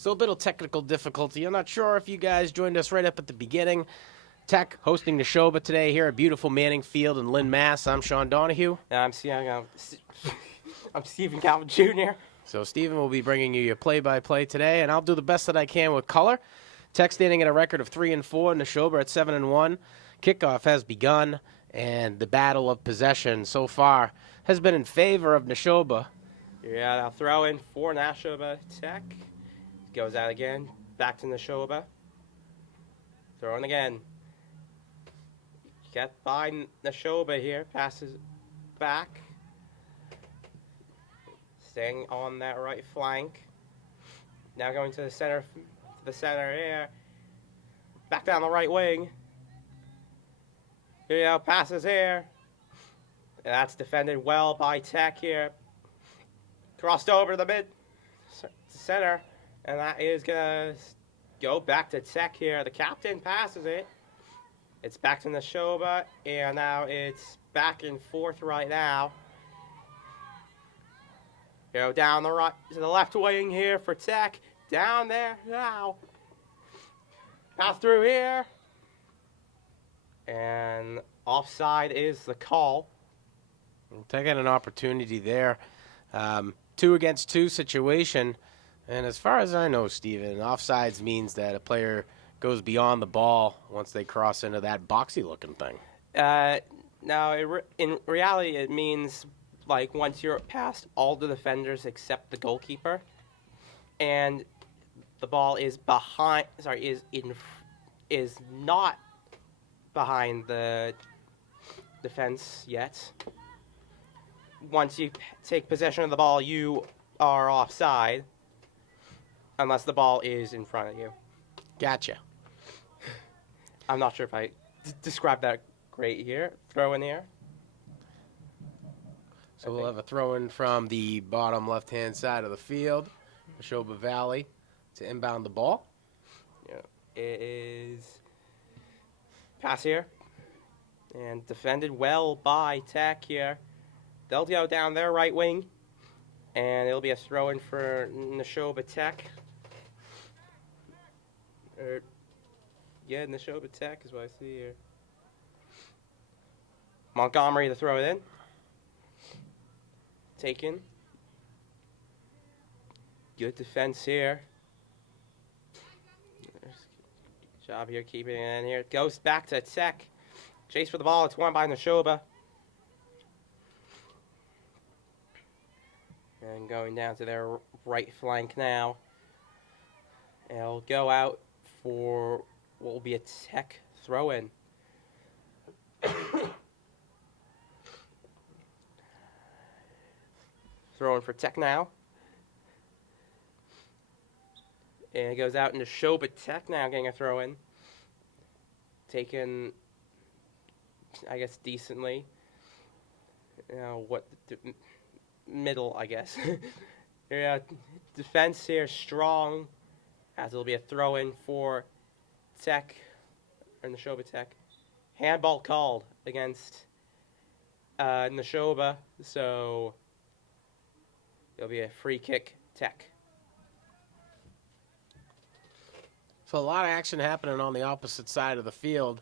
So a little technical difficulty. I'm not sure if you guys joined us right up at the beginning. Tech hosting Nashoba today here at beautiful Manning Field in Lynn, Mass. I'm Sean Donahue. I'm Stephen Calvin Jr. So Stephen will be bringing you your play-by-play today, and I'll do the best that I can with color. Tech standing at a record of 3-4, Nashoba at 7-1. Kickoff has begun, and the battle of possession so far has been in favor of Nashoba. Yeah, I'll throw in for Nashoba Tech. Goes out again. Back to Nashoba. Throw in again. Get by Nashoba here. Passes back. Staying on that right flank. Now going to the center here. Back down the right wing. Here you go. Passes here. And that's defended well by Tech here. Crossed over to the center. And that is going to go back to Tech here. The captain passes it. It's back to Nashoba. And now it's back and forth right now. Go down the right to the left wing here for Tech. Down there now. Pass through here. And offside is the call. Taking an opportunity there. 2-against-2 situation. And as far as I know, Steven, offsides means that a player goes beyond the ball once they cross into that boxy-looking thing. No, in reality, it means like once you're past all the defenders except the goalkeeper, and the ball is behind. Is not behind the defense yet. Once you take possession of the ball, you are offside. Unless the ball is in front of you. Gotcha. I'm not sure if I described that great here. Throw in here. So we'll have a throw in from the bottom left-hand side of the field. Nashoba Valley to inbound the ball. Yeah, it is pass here. And defended well by Tech here. They'll go down their right wing. And it'll be a throw in for Nashoba Tech. Nashoba Tech is what I see here. Montgomery to throw it in. Taken. Good defense here. Job here keeping it in here. Goes back to Tech. Chase for the ball. It's won by Nashoba. And going down to their right flank now. And it'll go out for what will be a Tech throw-in. Throwing for Tech now. And it goes out into Nashoba Tech now getting a throw-in. Taken, I guess, decently. Middle, I guess. Yeah, defense here strong. As it'll be a throw-in for Tech, or Nashoba Tech. Handball called against Nashoba, so it'll be a free kick Tech. So a lot of action happening on the opposite side of the field.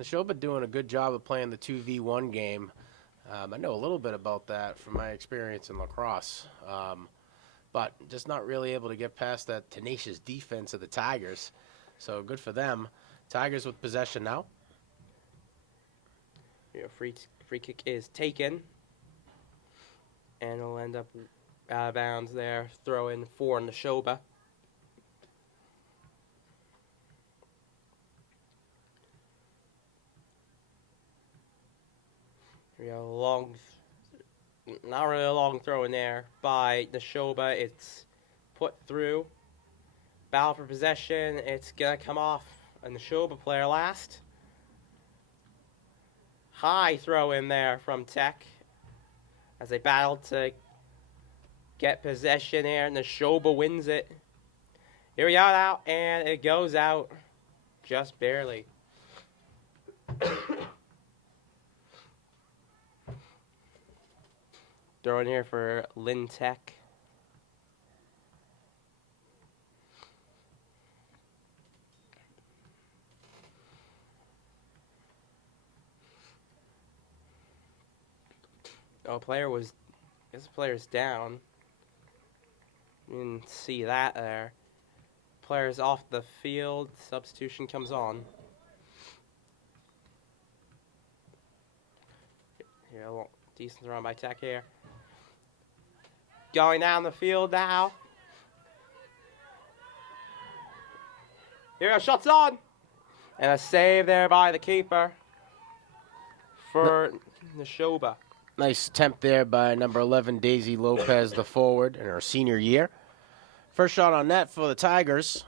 Nashoba doing a good job of playing the 2v1 game. I know a little bit about that from my experience in lacrosse. But just not really able to get past that tenacious defense of the Tigers. So good for them. Tigers with possession now. Free kick is taken. And it'll end up out of bounds there. Throw in for Nashoba. Not really a long throw in there by Nashoba. It's put through. Battle for possession. It's going to come off a Nashoba player last. High throw in there from Tech as they battle to get possession here. Nashoba wins it. Here we are now, and it goes out just barely. Throw in here for Lynn Tech. Oh, this player's down. You can see that there. Player's off the field. Substitution comes on. Yeah, well, decent run by Tech here. Going down the field now. Here goes, shots on. And a save there by the keeper for Nashoba. Nice attempt there by number 11, Daisy Lopez, the forward, in her senior year. First shot on net for the Tigers.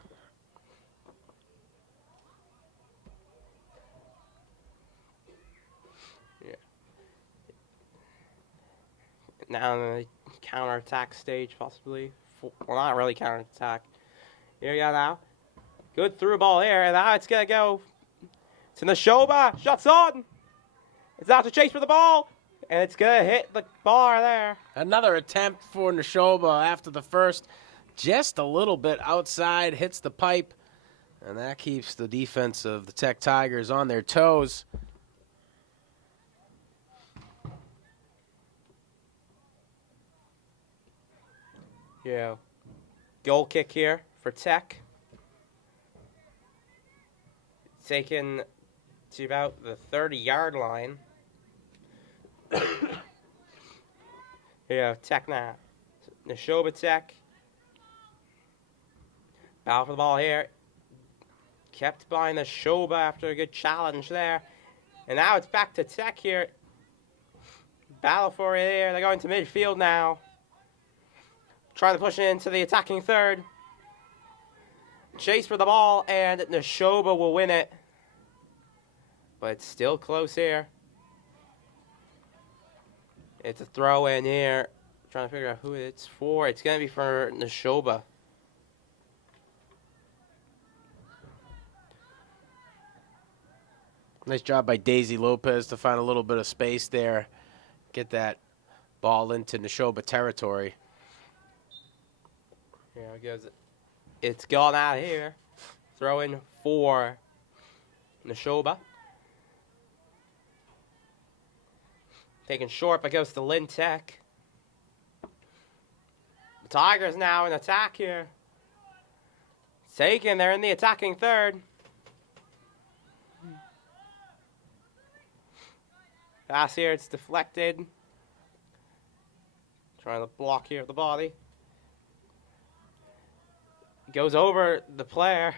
Yeah. Now in the counterattack stage, possibly. Well, not really counterattack. Here we go now. Good through ball here, and now it's going to go to Nashoba. Shots on. It's out to chase for the ball, and it's going to hit the bar there. Another attempt for Nashoba after the first. Just a little bit outside, hits the pipe, and that keeps the defense of the Tech Tigers on their toes. Yeah. Goal kick here for Tech. Taken to about the 30-yard line. Yeah, Tech now. Nashoba Tech. Battle for the ball here. Kept by Nashoba after a good challenge there. And now it's back to Tech here. Battle for it here. They're going to midfield now. Trying to push it into the attacking third. Chase for the ball, and Nashoba will win it. But it's still close here. It's a throw in here. Trying to figure out who it's for. It's going to be for Nashoba. Nice job by Daisy Lopez to find a little bit of space there. Get that ball into Nashoba territory. Here it goes. It's gone out here. Throw in for Nashoba. Taken short, but goes to Lynn Tech. The Tigers now in attack here. Taken, they're in the attacking third. Pass here, it's deflected. Trying to block here at the body. Goes over the player.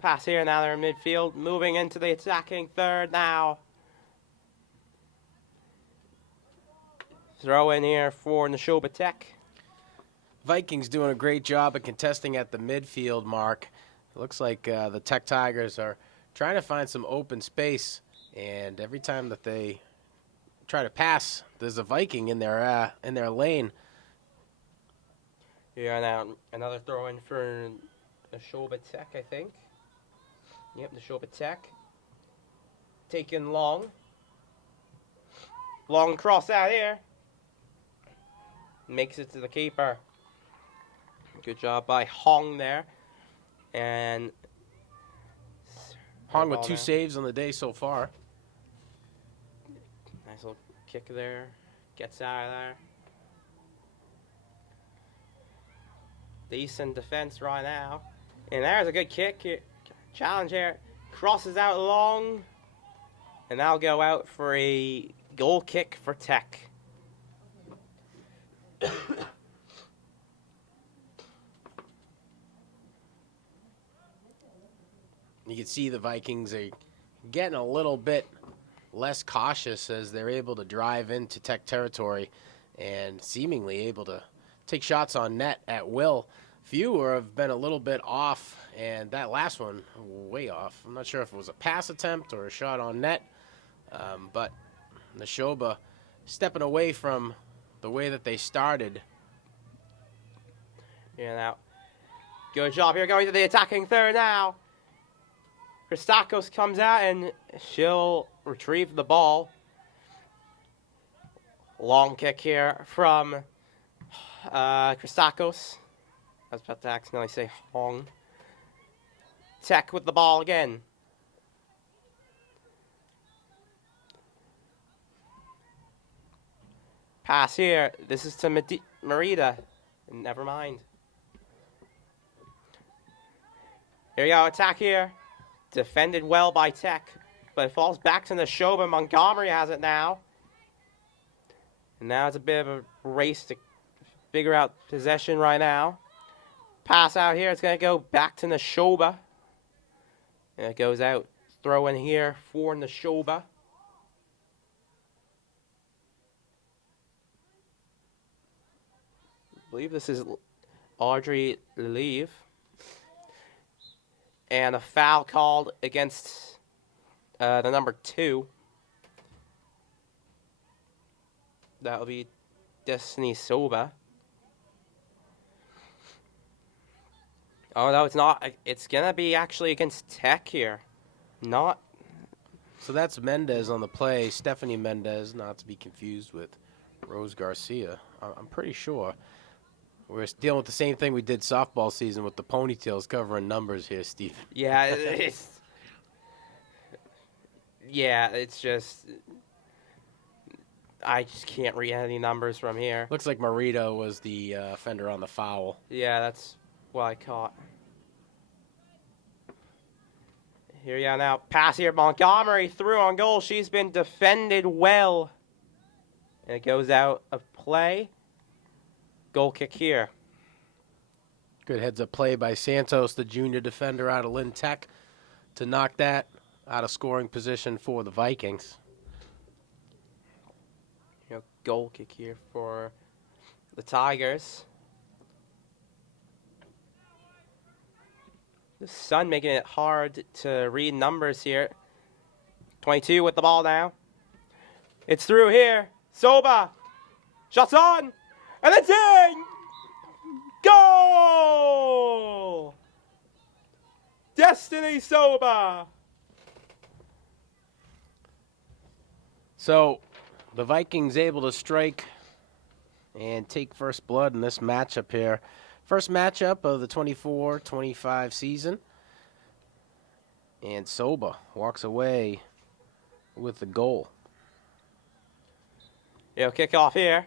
Pass here, now they're in midfield. Moving into the attacking third now. Throw in here for Nashoba Tech. Vikings doing a great job of contesting at the midfield mark. It looks like the Tech Tigers are trying to find some open space, and every time that they try to pass, there's a Viking in their lane. Yeah, now another throw in for Nashoba Tech, I think. Yep, Nashoba Tech. Taken long. Long cross out here. Makes it to the keeper. Good job by Hong there. And Hong with 2 saves on the day so far. Nice little kick there. Gets out of there. Decent defense right now. And there's a good kick. Challenge here. Crosses out long. And that'll go out for a goal kick for Tech. You can see the Vikings are getting a little bit less cautious as they're able to drive into Tech territory and seemingly able to take shots on net at will. Few have been a little bit off, and that last one, way off. I'm not sure if it was a pass attempt or a shot on net, but Nashoba stepping away from the way that they started. Yeah, now. Good job here going to the attacking third now. Christakos comes out and she'll retrieve the ball. Long kick here from Christakos. I was about to accidentally say Hong. Tech with the ball again. Pass here. This is to Marita. Never mind. Here we go. Attack here. Defended well by Tech. But it falls back to Nashoba. Montgomery has it now. And now it's a bit of a race to figure out possession right now. Pass out here. It's going to go back to Nashoba. And it goes out. Throw in here for Nashoba. I believe this is Audrey Leave. And a foul called against the number 2. That will be Destiny Soba. Oh, no, it's not. It's going to be actually against Tech here. Not. So that's Mendez on the play. Stephanie Mendez, not to be confused with Rose Garcia. I'm pretty sure. We're dealing with the same thing we did softball season with the ponytails covering numbers here, Steve. Yeah, it's just. I just can't read any numbers from here. Looks like Marita was the offender on the foul. Yeah, that's what I caught. Here we are now. Pass here. Montgomery through on goal. She's been defended well. And it goes out of play. Goal kick here. Good heads-up play by Santos, the junior defender out of Lynn Tech, to knock that out of scoring position for the Vikings. Goal kick here for the Tigers. The Sun making it hard to read numbers here. 22 with the ball now. It's through here. Soba. Shots on. And it's in. Goal! Destiny Soba. So the Vikings able to strike and take first blood in this matchup here. First matchup of the 24-25 season. And Soba walks away with the goal. Kick off here.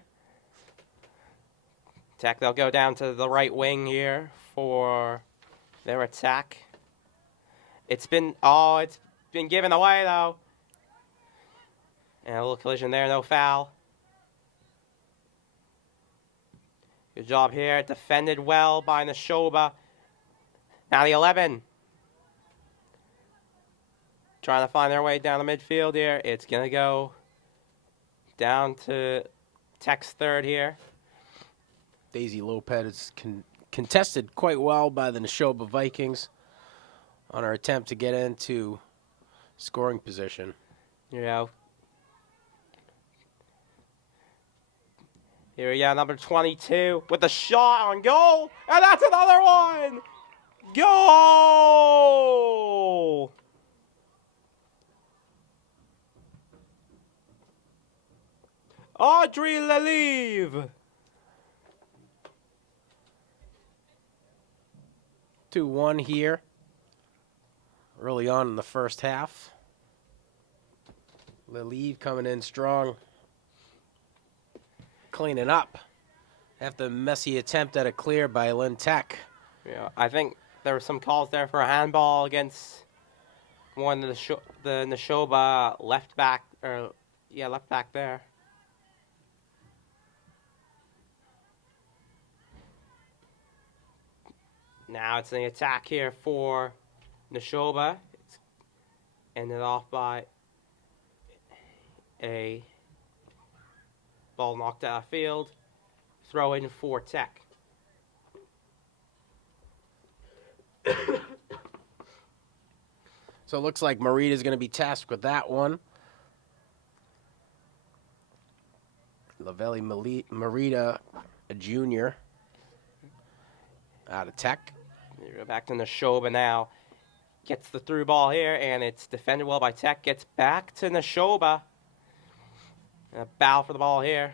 Tech, they'll go down to the right wing here for their attack. It's been given away, though. And a little collision there, no foul. Good job here. Defended well by Nashoba. Now the 11. Trying to find their way down the midfield here. It's going to go down to Tech's third here. Daisy Lopez is contested quite well by the Nashoba Vikings on her attempt to get into scoring position. Here we go, number 22 with a shot on goal, and that's another one! Goal! Audrey Lalive. 2-1 here early on in the first half. Lalive coming in strong. Cleaning up after a messy attempt at a clear by Lynn Tech. Yeah, I think there were some calls there for a handball against one of the Nashoba left back there. Now it's the attack here for Nashoba. It's ended off by a ball knocked out of field. Throw in for Tech. So it looks like Marita's going to be tasked with that one. Lavelli Marita, a junior, out of Tech. Back to Nashoba now. Gets the through ball here, and it's defended well by Tech. Gets back to Nashoba. And a bow for the ball here.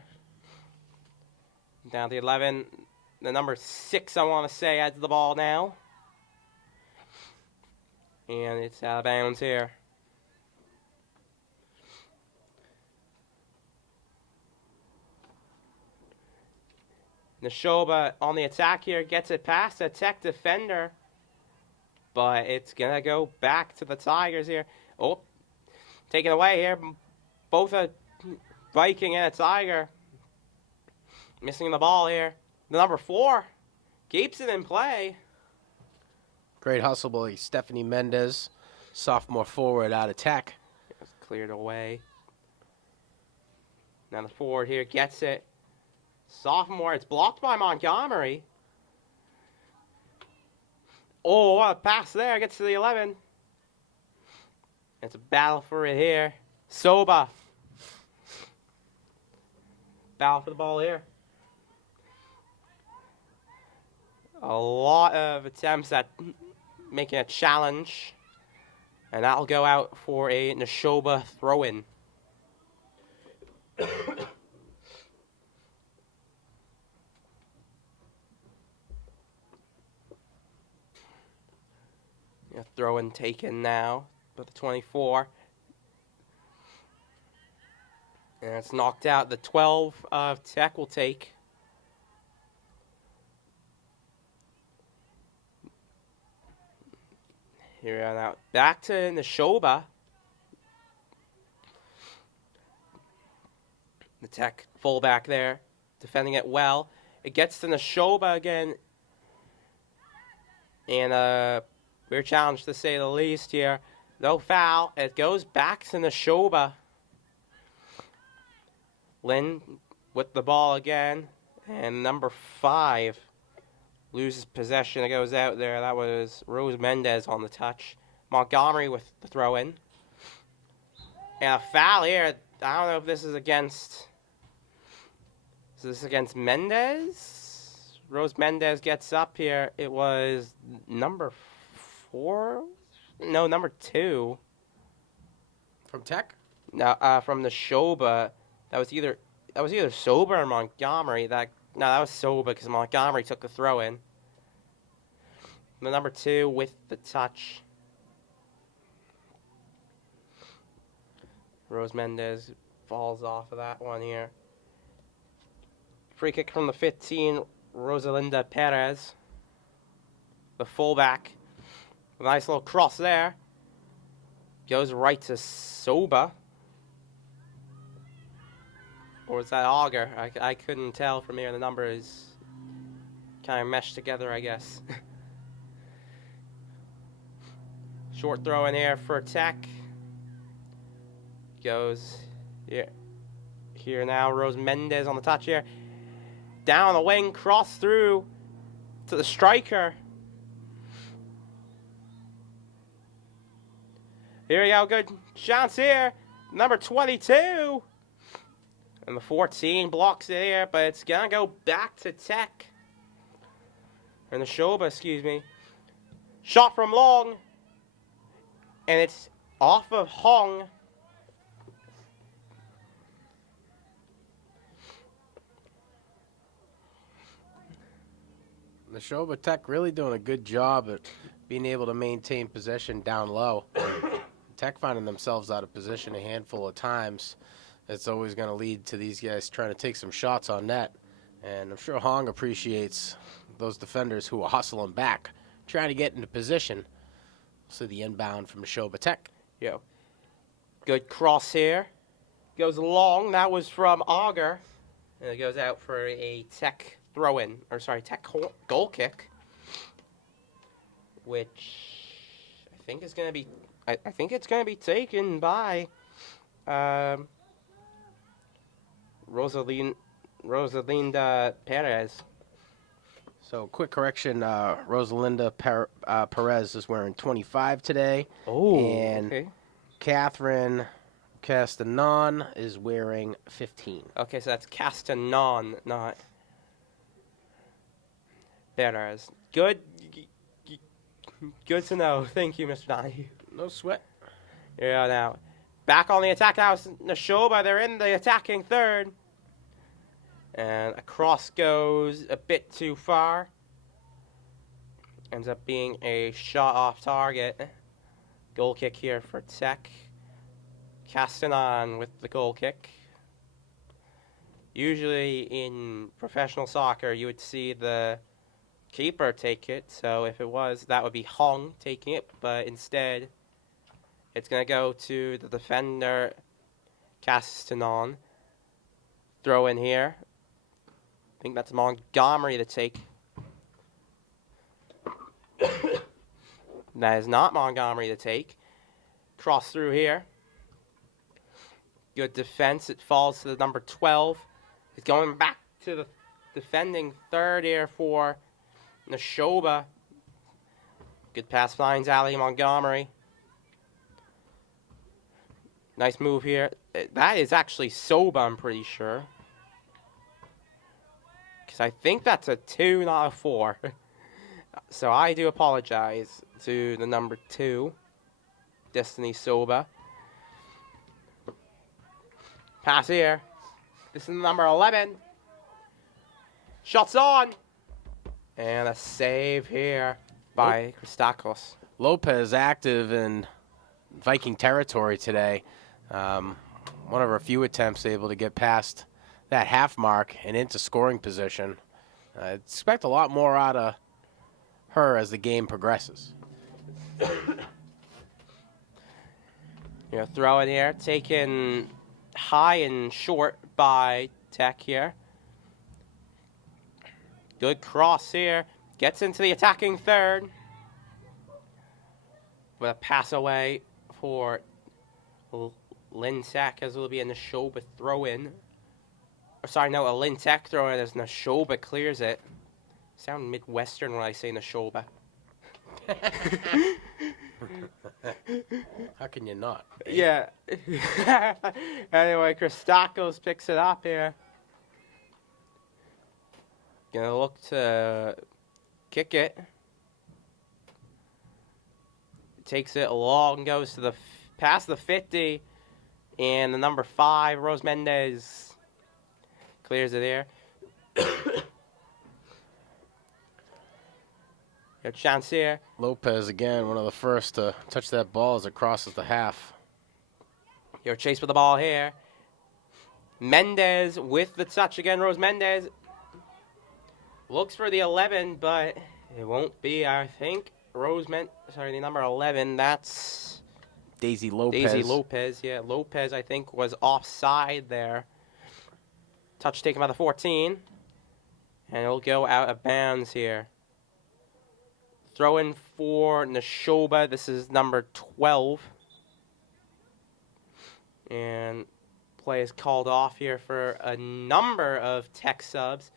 Down to 11. The number 6, I want to say, has the ball now. And it's out of bounds here. Nashoba on the attack here, gets it past the Tech defender. But it's going to go back to the Tigers here. Oh, taken away here. Both a Viking and a Tiger. Missing the ball here. The number 4 keeps it in play. Great hustle by Stephanie Mendez, sophomore forward out of Tech. It's cleared away. Now the forward here gets it. Sophomore, it's blocked by Montgomery. Oh, what a pass there. Gets to the 11. It's a battle for it here. Soba. Battle for the ball here. A lot of attempts at making a challenge. And that'll go out for a Nashoba throw-in. Throw-in taken now with the 24. And it's knocked out. The 12 of Tech will take. Here we are now. Back to Nashoba. The Tech fullback there, defending it well. It gets to Nashoba again. And we're challenged to say the least here. No foul. It goes back to Nashoba. Lynn with the ball again. And number 5 loses possession. It goes out there. That was Rose Mendez on the touch. Montgomery with the throw-in. And a foul here. I don't know if this is against... Is this against Mendez? Rose Mendez gets up here. It was number 4? No, number 2. From Tech? No, from Nashoba. That was either Soba or Montgomery. That was Soba because Montgomery took the throw in. The number 2 with the touch. Rose Mendez falls off of that one here. Free kick from the 15, Rosalinda Perez. The fullback. A nice little cross there. Goes right to Soba. Or is that Auger? I couldn't tell from here. The number is kind of meshed together, I guess. Short throw in here for Tech. Goes here now. Rose Mendez on the touch here. Down the wing, cross through to the striker. Here we go. Good chance here. Number 22. And the 14 blocks it here, but it's going to go back to Tech. Or Nashoba, excuse me. Shot from long. And it's off of Hong. Nashoba Tech really doing a good job at being able to maintain possession down low. Tech finding themselves out of position a handful of times. It's always going to lead to these guys trying to take some shots on net. And I'm sure Hong appreciates those defenders who are hustling back, trying to get into position. So the inbound from Nashoba Tech. Yo. Good cross here. Goes long. That was from Auger. And it goes out for a Tech throw-in. Or sorry, Tech goal kick. Which I think is going to be... I think it's going to be taken by... Rosalinda Perez. So, quick correction, Rosalinda Perez is wearing 25 today. Oh, and okay. Catherine Castanon is wearing 15. Okay, so that's Castanon, not Perez. Good to know. Thank you, Mr. Donahue. No sweat. Yeah, now. Back on the attack now, Nashoba. They're in the attacking third. And a cross goes a bit too far. Ends up being a shot off target. Goal kick here for Tech. Castanon with the goal kick. Usually in professional soccer, you would see the keeper take it. So if it was, that would be Hong taking it. But instead, it's going to go to the defender, Castanon. Throw in here. I think that's Montgomery to take. That is not Montgomery to take. Cross through here. Good defense. It falls to the number 12. It's going back to the defending third here for Nashoba. Good pass finds Ali Montgomery. Nice move here. That is actually Soba, I'm pretty sure. Because I think that's a 2, not a 4. So I do apologize to the number 2, Destiny Soba. Pass here. This is number 11. Shots on. And a save here by Christakos. Lopez active in Viking territory today. One of her few attempts able to get past that half mark and into scoring position. I expect a lot more out of her as the game progresses. Throw in here. Taken high and short by Tech here. Good cross here. Gets into the attacking third. With a pass away for Lintek, as will be a Nashoba throw in. Or sorry, no, a Lintek throw in as Nashoba clears it. Sound Midwestern when I say Nashoba. How can you not? Yeah. Anyway, Christakos picks it up here. Gonna look to kick it. Takes it long, goes to the past the 50, and the number 5, Rose Mendez, clears it here. Good chance here. Lopez again, one of the first to touch that ball as it crosses the half. Your chase with the ball here. Mendez with the touch again. Rose Mendez looks for the 11, but it won't be, I think. The number 11, that's Daisy Lopez. Daisy Lopez, yeah. Lopez, I think, was offside there. Touch taken by the 14. And it'll go out of bounds here. Throw in for Nashoba. This is number 12. And play is called off here for a number of Tech subs.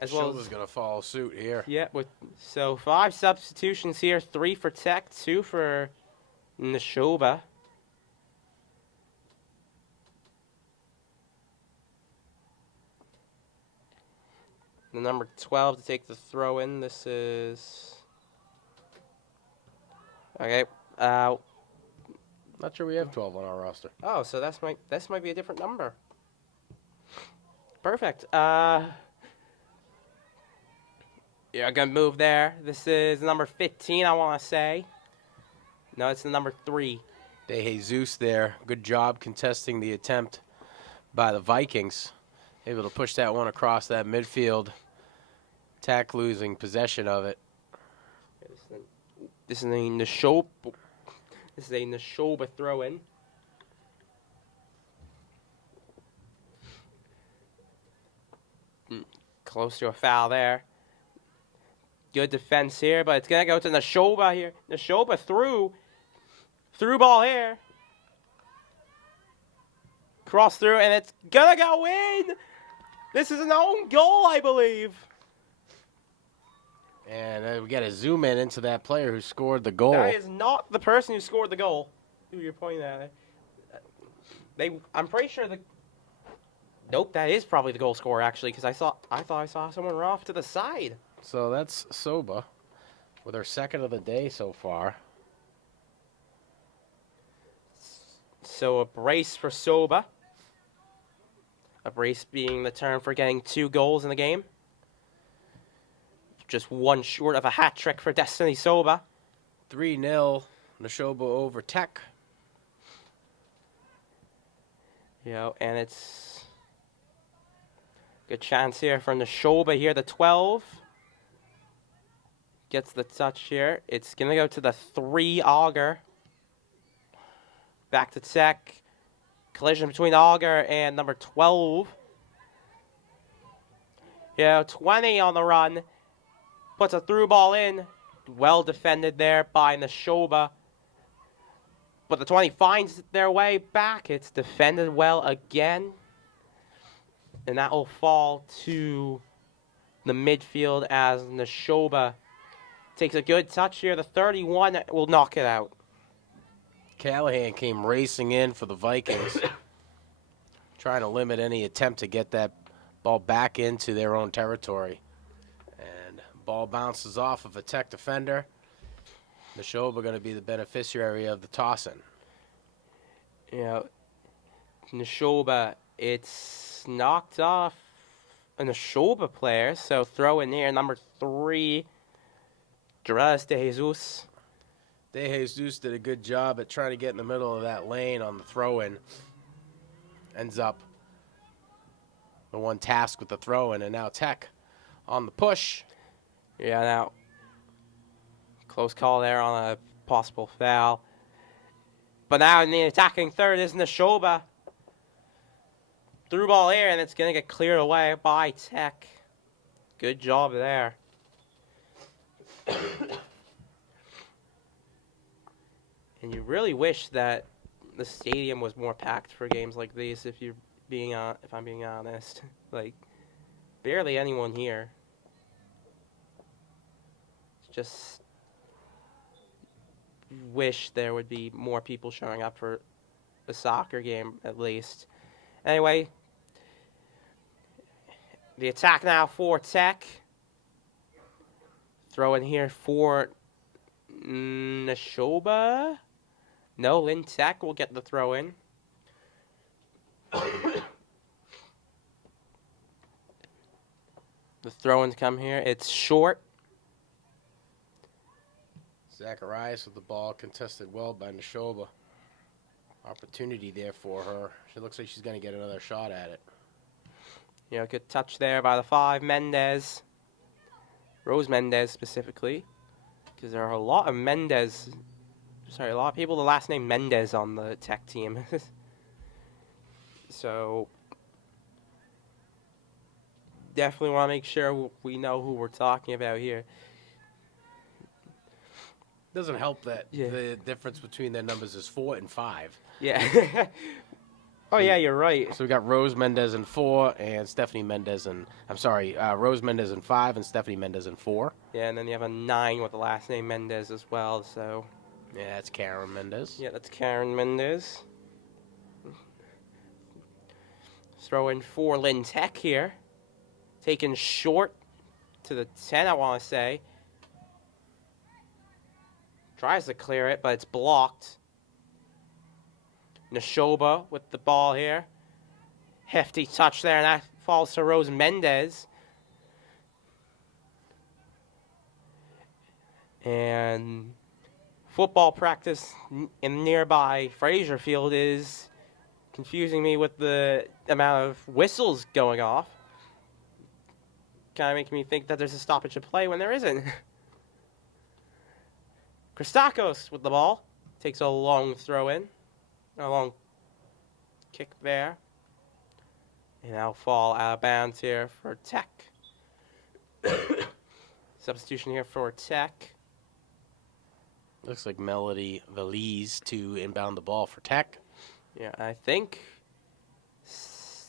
As well Nashoba's going to follow suit here. Yeah, so 5 substitutions here, 3 for Tech, 2 for Nashoba. The number 12 to take the throw in. This is okay. Not sure we have 12 on our roster. Oh, so this might be a different number. Perfect. Yeah, gonna move there. This is number 15, I want to say. No, it's the number 3. De Jesus there. Good job contesting the attempt by the Vikings. Able to push that one across that midfield. Tech losing possession of it. This is a Nashoba. This is a Nashoba throw-in. Close to a foul there. Good defense here, but it's going to go to Nashoba here. Nashoba through ball here. Cross through, and it's going to go in. This is an own goal, I believe. And we got to zoom in into that player who scored the goal. That is not the person who scored the goal. Who you're pointing at? I'm pretty sure Nope, that is probably the goal scorer actually, because I thought I saw someone run off to the side. So that's Soba with her second of the day so far. So a brace for Soba. A brace being the term for getting 2 goals in the game. Just one short of a hat trick for Destiny Soba. 3-0, Nashoba over Tech. And it's Good chance here for Nashoba here, the 12. Gets the touch here. It's going to go to the 3 Auger. Back to Tech. Collision between Auger and number 12. 20 on the run. Puts a through ball in. Well defended there by Nashoba. But the 20 finds their way back. It's defended well again. And that will fall to the midfield as Nashoba takes a good touch here. The 31 will knock it out. Callahan came racing in for the Vikings, trying to limit any attempt to get that ball back into their own territory. And ball bounces off of a Tech defender. Nashoba going to be the beneficiary of the toss-in. Nashoba, it's knocked off a Nashoba player, so throw in here, number 3, Dres de Jesus. De Jesus did a good job at trying to get in the middle of that lane on the throw-in. Ends up the one tasked with the throw-in, and now Tech on the push. Now, close call there on a possible foul. But now in the attacking third is Nashoba. Through ball here, and it's going to get cleared away by Tech. Good job there. And you really wish that the stadium was more packed for games like these. If I'm being honest, like barely anyone here. Just wish there would be more people showing up for a soccer game at least. Anyway, the attack now for Tech. Throw in here for Nashoba. No, Lynn Tech will get the throw in. The throw-ins come here. It's short. Zacharias with the ball, contested well by Nashoba. Opportunity there for her. She looks like she's going to get another shot at it. Good touch there by the 5, Mendez. Rose Mendez specifically. Because there are a lot of a lot of people with the last name Mendez on the Tech team. So, definitely want to make sure we know who we're talking about here. Doesn't help that the difference between their numbers is 4 and 5. Yeah. Oh, yeah, you're right. So we got Rose Mendez in 4 and Stephanie Mendez in, Rose Mendez in 5 and Stephanie Mendez in 4. Yeah, and then you have a 9 with the last name Mendez as well, so. Yeah, that's Karen Mendez. Yeah, that's Karen Mendez. Throw in for Lynn Tech here. Taken short to the 10, I want to say. Tries to clear it, but it's blocked. Nashoba with the ball here. Hefty touch there, and that falls to Rose Mendez. And football practice in nearby Fraser Field is confusing me with the amount of whistles going off. Kind of making me think that there's a stoppage of play when there isn't. Christakos with the ball. Takes a long throw in. A long kick there. And that'll fall out of bounds here for Tech. Substitution here for Tech. Looks like Melody Valise to inbound the ball for Tech. Yeah, I think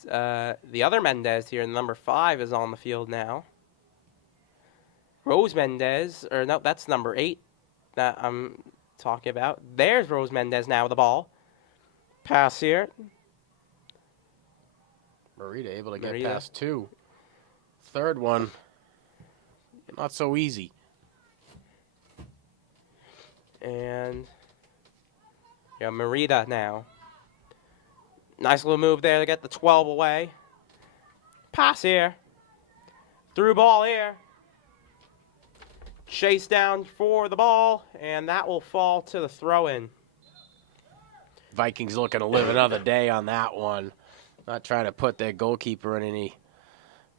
the other Mendez here, number 5, is on the field now. Rose Mendez, or no, that's number 8 that I'm talking about. There's Rose Mendez now with the ball. Pass here. Marita able to get past 2. Third one, not so easy. And Marita now. Nice little move there to get the 12 away. Pass here. Through ball here. Chase down for the ball, and that will fall to the throw-in. Vikings looking to live another day on that one. Not trying to put their goalkeeper in any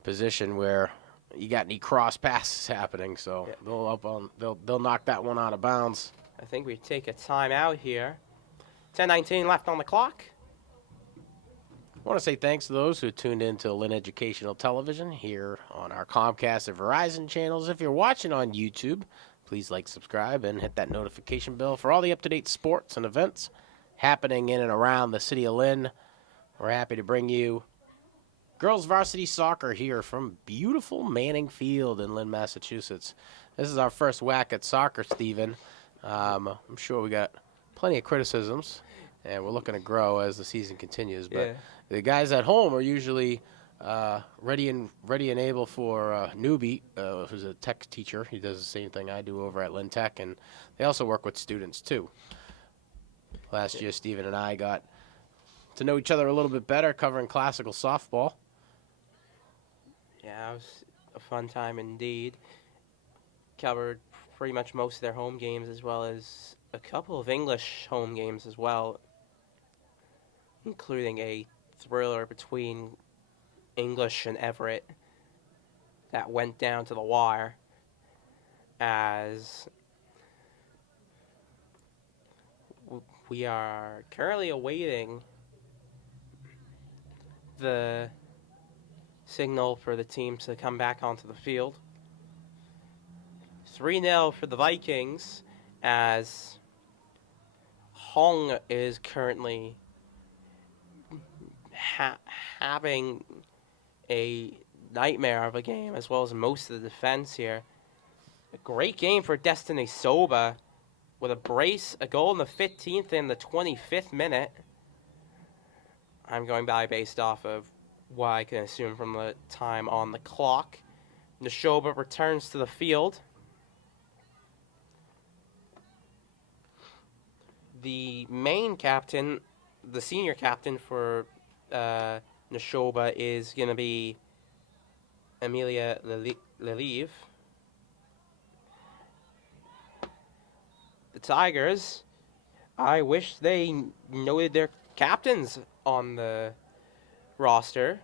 position where you got any cross passes happening. So they'll knock that one out of bounds. I think we take a timeout here. 10:19 left on the clock. I want to say thanks to those who tuned in to Lynn Educational Television here on our Comcast and Verizon channels. If you're watching on YouTube, please like, subscribe, and hit that notification bell for all the up-to-date sports and events happening in and around the city of Lynn. We're happy to bring you girls varsity soccer here from beautiful Manning Field in Lynn, Massachusetts. This is our first whack at soccer, Stephen. I'm sure we got plenty of criticisms, and we're looking to grow as the season continues. But the guys at home are usually ready and able for Newbie, who's a tech teacher. He does the same thing I do over at Lynn Tech, and they also work with students too. Last year, Stephen and I got to know each other a little bit better, covering classical softball. Yeah, it was a fun time indeed. Covered pretty much most of their home games, as well as a couple of English home games as well, including a thriller between English and Everett that went down to the wire, as we are currently awaiting the signal for the team to come back onto the field. 3-0 for the Vikings, as Hong is currently having a nightmare of a game, as well as most of the defense here. A great game for Destiny Soba with a brace, a goal in the 15th and the 25th minute. I'm going by based off of what I can assume from the time on the clock. Nashoba returns to the field. The main captain, the senior captain for Nashoba, is going to be Amelia Lelive. The Tigers, I wish they noted their captains on the roster,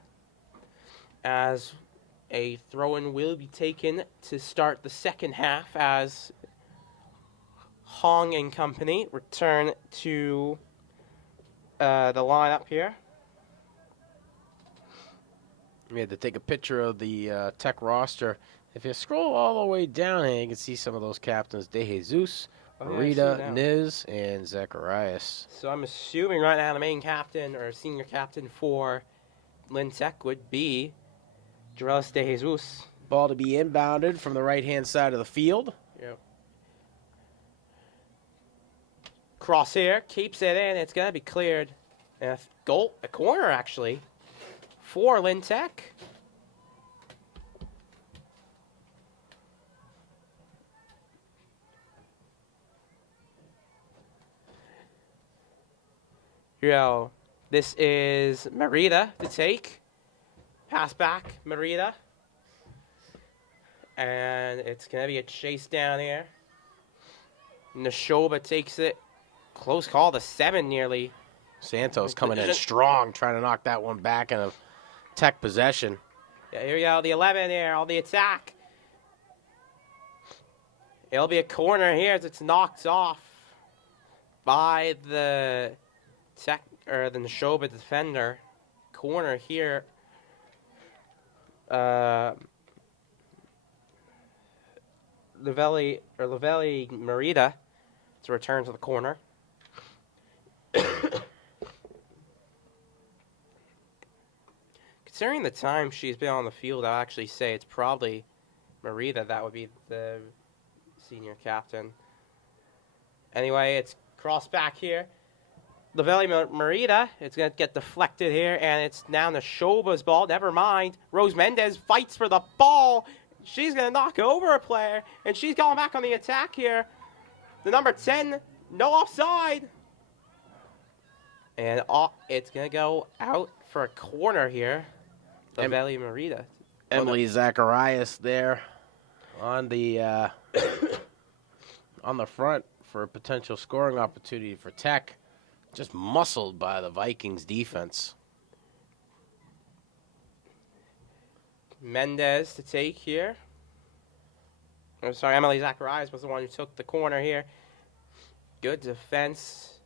as a throw-in will be taken to start the second half, as Hong and company return to the lineup here. We had to take a picture of the Tech roster. If you scroll all the way down here, you can see some of those captains: De Jesus, Rita, Niz, and Zacharias. So I'm assuming right now the main captain or senior captain for Lynn Tech would be Jorelis De Jesus. Ball to be inbounded from the right-hand side of the field. Yep. Cross here, keeps it in. It's going to be cleared. And a corner, actually, for Lynn Tech. This is Merida to take. Pass back, Merida. And it's going to be a chase down here. Nashoba takes it. Close call to 7 nearly. Santos coming in strong, trying to knock that one back in a Tech possession. Yeah, here we go, the 11 here on the attack. It'll be a corner here as it's knocked off by the Tech or the Nashoba defender. Corner here. Lavelli Merida to return to the corner. Considering the time she's been on the field, I'll actually say it's probably Merida that would be the senior captain. Anyway, it's crossed back here. Lavelli Merida, it's going to get deflected here, and it's now Nashoba's ball. Never mind. Rose Mendez fights for the ball. She's going to knock over a player, and she's going back on the attack here. The number 10, no offside. And it's going to go out for a corner here. Lavelli Merida. Emily Zacharias there on the on the front for a potential scoring opportunity for Tech. Just muscled by the Vikings defense. Mendez to take here. Oh, sorry, Emily Zacharias was the one who took the corner here. Good defense.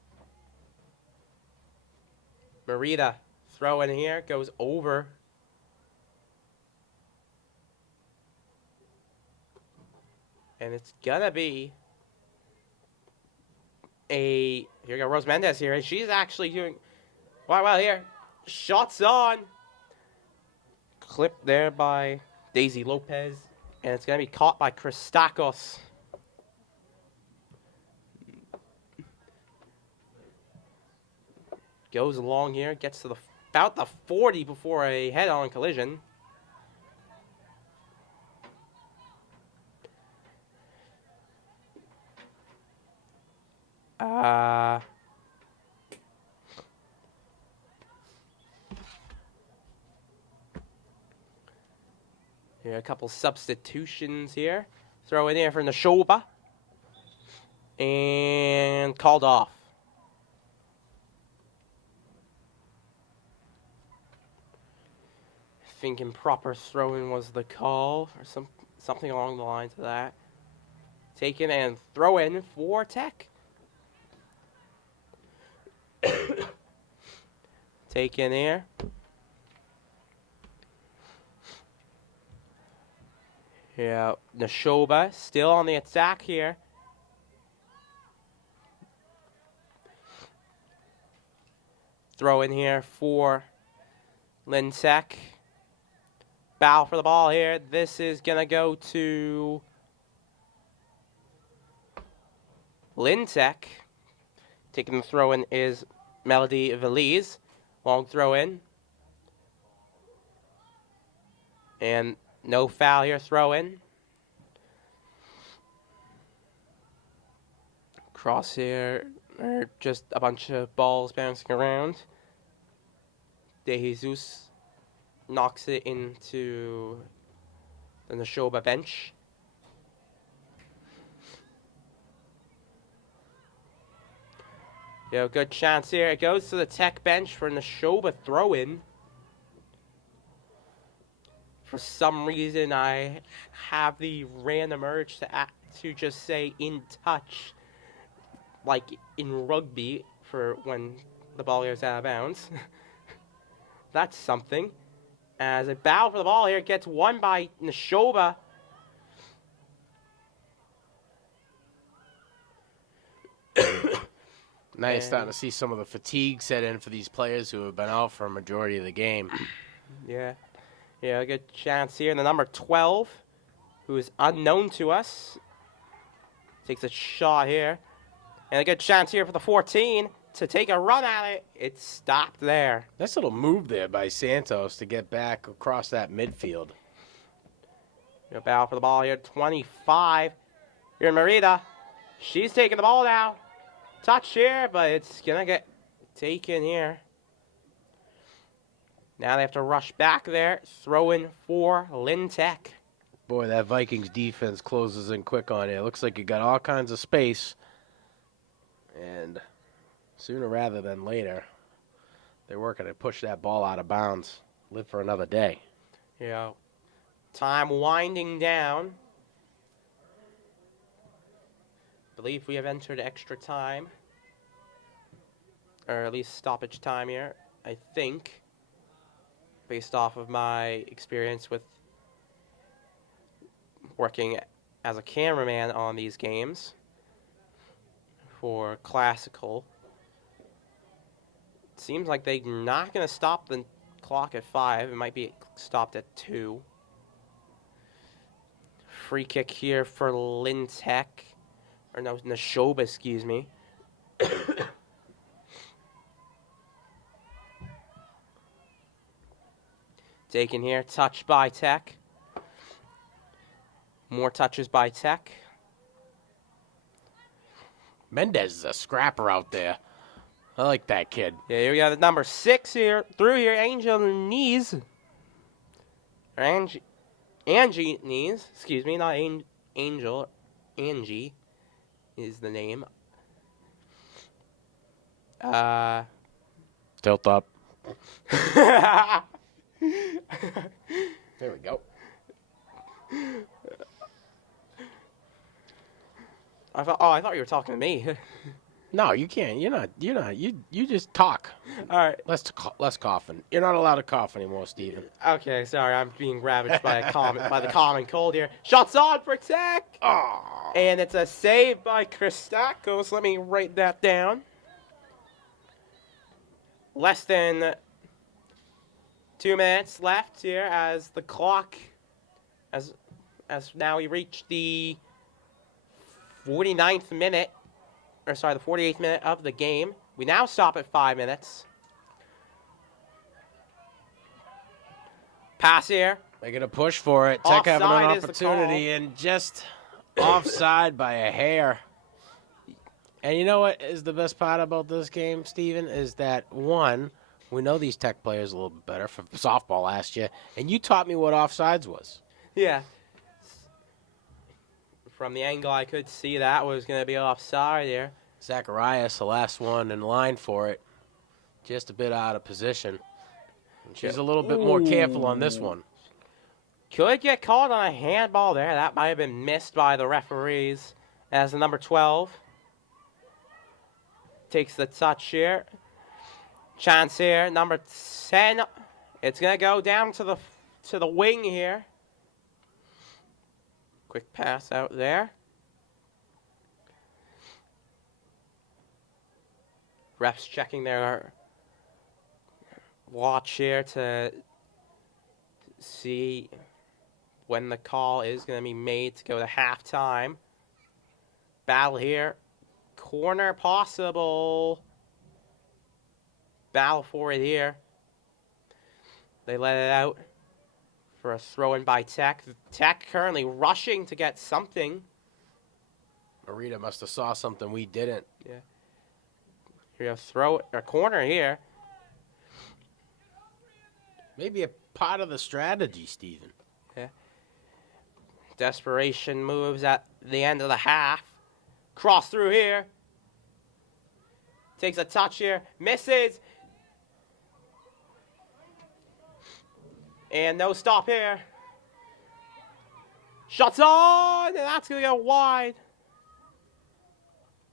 Marita throw in here. Goes over. And it's going to be here we go, Rose Mendez here. And she's actually doing quite well here. Shots on. Clipped there by Daisy Lopez. And it's going to be caught by Christakos. Goes along here. Gets to about the 40 before a head-on collision. Here, a couple substitutions here. Throw in there for Nashoba. And called off. I think improper throw-in was the call, or something along the lines of that. Taken and throw in for Tech. Taken here. Yeah, Nashoba still on the attack here. Throw in here for Lintech. Bow for the ball here. This is going to go to Lintech. Taking the throw in is Melody Veliz. Long throw in. And no foul here, throw in. Cross here, just a bunch of balls bouncing around. De Jesus knocks it into the Nashoba bench. Good chance here. It goes to the Tech bench for Nashoba throw-in. For some reason, I have the random urge to just say "in touch," like in rugby for when the ball goes out of bounds. That's something. As a battle for the ball here, gets won by Nashoba. Now you're starting to see some of the fatigue set in for these players who have been out for a majority of the game. Yeah, a good chance here. And the number 12, who is unknown to us, takes a shot here. And a good chance here for the 14 to take a run at it. It stopped there. Nice little move there by Santos to get back across that midfield. Battle for the ball here. 25. Here, Marita. She's taking the ball now. Touch here, but it's going to get taken here. Now they have to rush back there. Throw in for Lintech. Boy, that Vikings defense closes in quick on it. Looks like you got all kinds of space. And sooner rather than later, they're working to push that ball out of bounds. Live for another day. Time winding down. I believe we have entered extra time. Or at least stoppage time here, I think. Based off of my experience with working as a cameraman on these games for Classical. It seems like they're not going to stop the clock at 5. It might be stopped at 2. Free kick here for Lintech. Or no, Nashoba, excuse me. Taken here, touch by Tech. More touches by Tech. Mendez is a scrapper out there. I like that kid. Yeah, here we got the number 6 here. Through here, Angel Knees. Angie Knees. Excuse me, not Angel. Angie is the name. Tilt up. There we go. I thought you were talking to me. No, you can't. You're not. You just talk. All right. Less coughing. You're not allowed to cough anymore, Steven. Okay, sorry, I'm being ravaged by the common cold here. Shots on for Tech, Oh. and it's a save by Christakos. Let me write that down. Less than 2 minutes left here as the clock, as now we reach the 49th minute, or sorry, the 48th minute of the game. We now stop at 5 minutes. Pass here. Making a push for it. Tech having an Offside is the opportunity and just offside by a hair. And you know what is the best part about this game, Steven, is that, one, we know these Tech players a little bit better from softball last year, and you taught me what offsides was. Yeah. From the angle, I could see that was going to be offside here. Zacharias, the last one in line for it, just a bit out of position. And she's a little bit more careful on this one. Could get called on a handball there. That might have been missed by the referees as the number 12 takes the touch here. Chance here, number 10. It's going to go down to the wing here. Quick pass out there. Refs checking their watch here to see when the call is going to be made to go to halftime. Battle here. Corner possible. Battle for it here. They let it out for a throw-in by Tech. Tech currently rushing to get something. Marita must have saw something we didn't. Yeah. Here a corner here. Maybe a part of the strategy, Steven. Yeah. Desperation moves at the end of the half. Cross through here. Takes a touch here. Misses. And no stop here. Shots on! And that's going to go wide.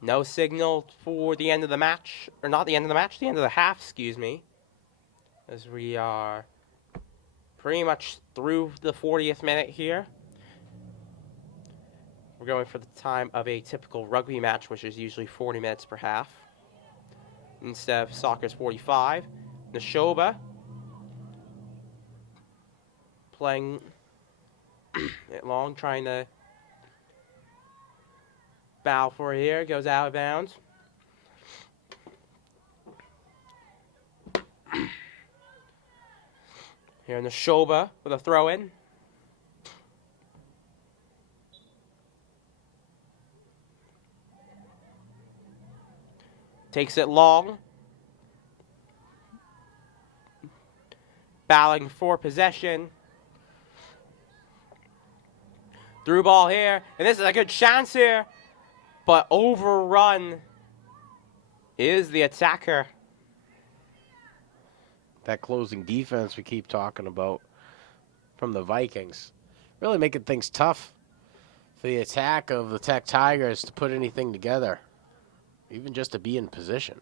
No signal for the end of the match. Or not the end of the match, the end of the half, excuse me. As we are pretty much through the 40th minute here. We're going for the time of a typical rugby match, which is usually 40 minutes per half. Instead of soccer's 45. Nashoba playing it long, trying to bow for it here. Goes out of bounds. Here in Nashoba with a throw-in. Takes it long. Battling for possession. Through ball here. And this is a good chance here. But overrun is the attacker. That closing defense we keep talking about from the Vikings. Really making things tough for the attack of the Tech Tigers to put anything together. Even just to be in position.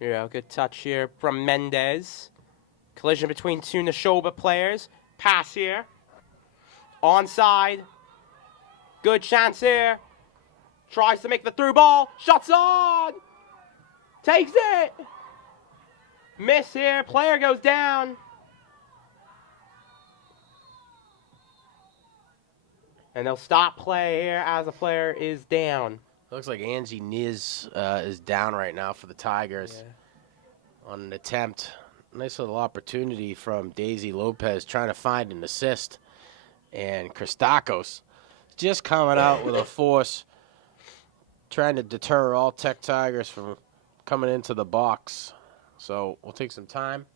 Yeah, good touch here from Mendez. Collision between two Nashoba players. Pass here. Onside. Good chance here. Tries to make the through ball. Shots on. Takes it. Miss here. Player goes down. And they'll stop play here as the player is down. Looks like Angie Niz is down right now for the Tigers on an attempt. Nice little opportunity from Daisy Lopez trying to find an assist. And Christakos just coming out with a force, trying to deter all Tech Tigers from coming into the box. So we'll take some time.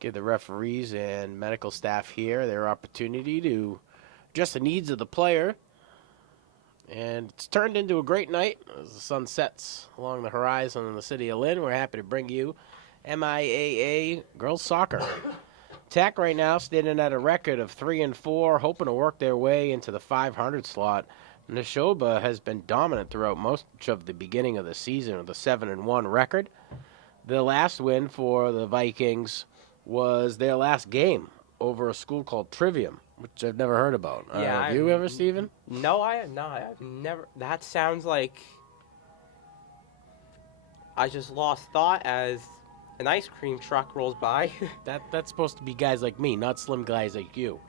Give the referees and medical staff here their opportunity to address the needs of the player And it's turned into a great night as the sun sets along the horizon in the city of Lynn. We're happy to bring you MIAA girls soccer. Tech right now standing at a record of 3-4, hoping to work their way into the 500 slot. Nashoba has been dominant throughout most of the beginning of the season with a 7-1 record. The last win for the Vikings was their last game over a school called Trivium, which I've never heard about. Yeah, Have you ever, Steven? No, I have not. I've never. That sounds like I just lost thought as an ice cream truck rolls by. That's supposed to be guys like me, not slim guys like you.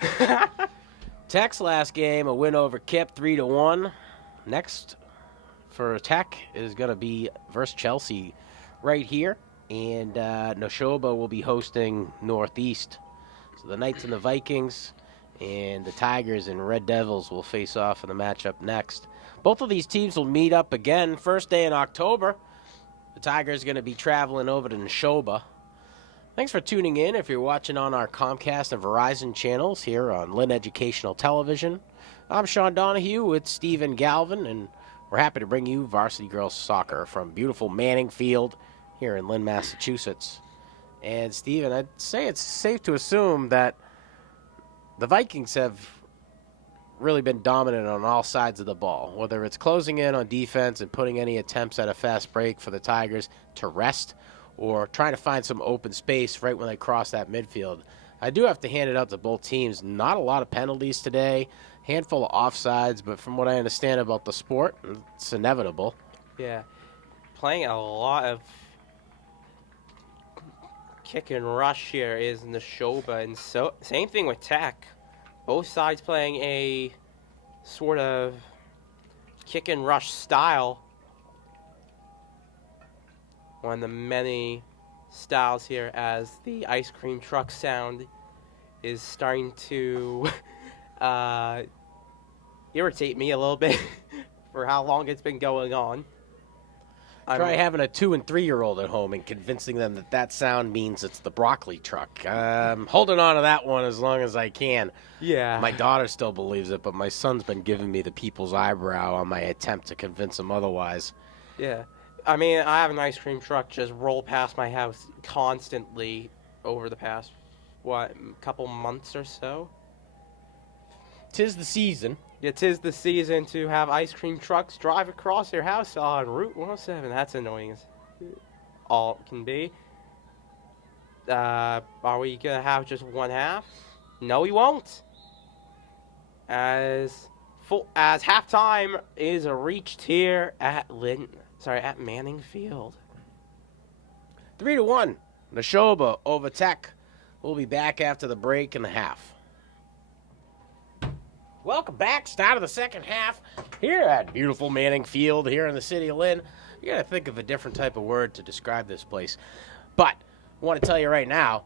Tech's last game, a win over Kip, 3-1. Next for Tech is going to be versus Chelsea right here, and Nashoba will be hosting Northeast. So the Knights and the Vikings and the Tigers and Red Devils will face off in the matchup next. Both of these teams will meet up again first day in October. The Tigers are going to be traveling over to Nashoba. Thanks for tuning in if you're watching on our Comcast and Verizon channels here on Lynn Educational Television. I'm Sean Donahue with Stephen Galvin, and we're happy to bring you Varsity Girls Soccer from beautiful Manning Field here in Lynn, Massachusetts. And Stephen, I'd say it's safe to assume that the Vikings have really been dominant on all sides of the ball, whether it's closing in on defense and putting any attempts at a fast break for the Tigers to rest or trying to find some open space right when they cross that midfield. I do have to hand it out to both teams. Not a lot of penalties today, handful of offsides, but from what I understand about the sport, it's inevitable. Yeah, playing a lot of kick and rush here is Nashoba, and so same thing with Tech. Both sides playing a sort of kick and rush style. One of the many styles here, as the ice cream truck sound is starting to irritate me a little bit for how long it's been going on. Try having a 2- and 3-year-old at home and convincing them that that sound means it's the broccoli truck. Holding on to that one as long as I can. Yeah. My daughter still believes it, but my son's been giving me the people's eyebrow on my attempt to convince him otherwise. Yeah. I mean, I have an ice cream truck just roll past my house constantly over the past, couple months or so. 'Tis the season. It is the season to have ice cream trucks drive across your house on Route 107. That's annoying as all can be. Are we going to have just one half? No, we won't. As halftime is reached here at Manning Field. 3-1. Nashoba over Tech. We'll be back after the break in the half. Welcome back. Start of the second half here at beautiful Manning Field here in the city of Lynn. You got to think of a different type of word to describe this place. But I want to tell you right now,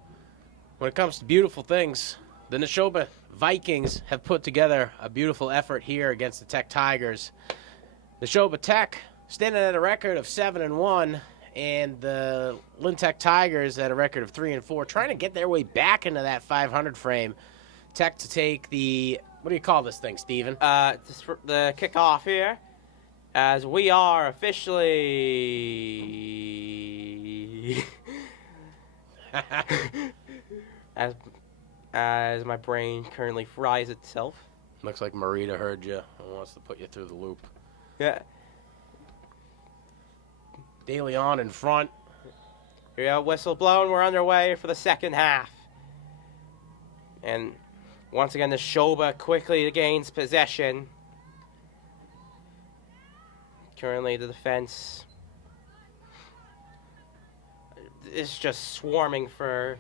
when it comes to beautiful things, the Nashoba Vikings have put together a beautiful effort here against the Tech Tigers. Nashoba Tech standing at a record of 7-1, and the Lynn Tech Tigers at a record of 3-4, trying to get their way back into that 500 frame. Tech to take the, what do you call this thing, Steven? The kickoff here, as we are officially as my brain currently fries itself. Looks like Marita heard you and wants to put you through the loop. Yeah. De Leon in front. Here we go, whistle blown. We're underway for the second half. And once again, Nashoba quickly gains possession. Currently, the defense is just swarming for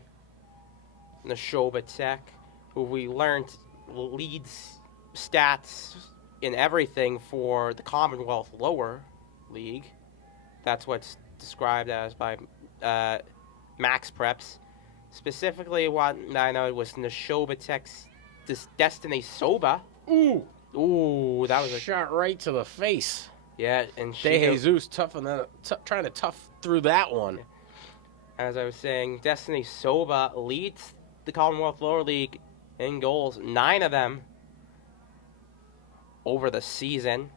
Nashoba Tech, who we learned leads stats in everything for the Commonwealth Lower League. That's what's described as by Max Preps. Specifically, what I know was Nashoba Tech's Destiny Soba. Ooh, that was a shot right to the face. Yeah, and De Jesus trying to tough through that one. As I was saying, Destiny Soba leads the Commonwealth Lower League in goals, 9 of them over the season.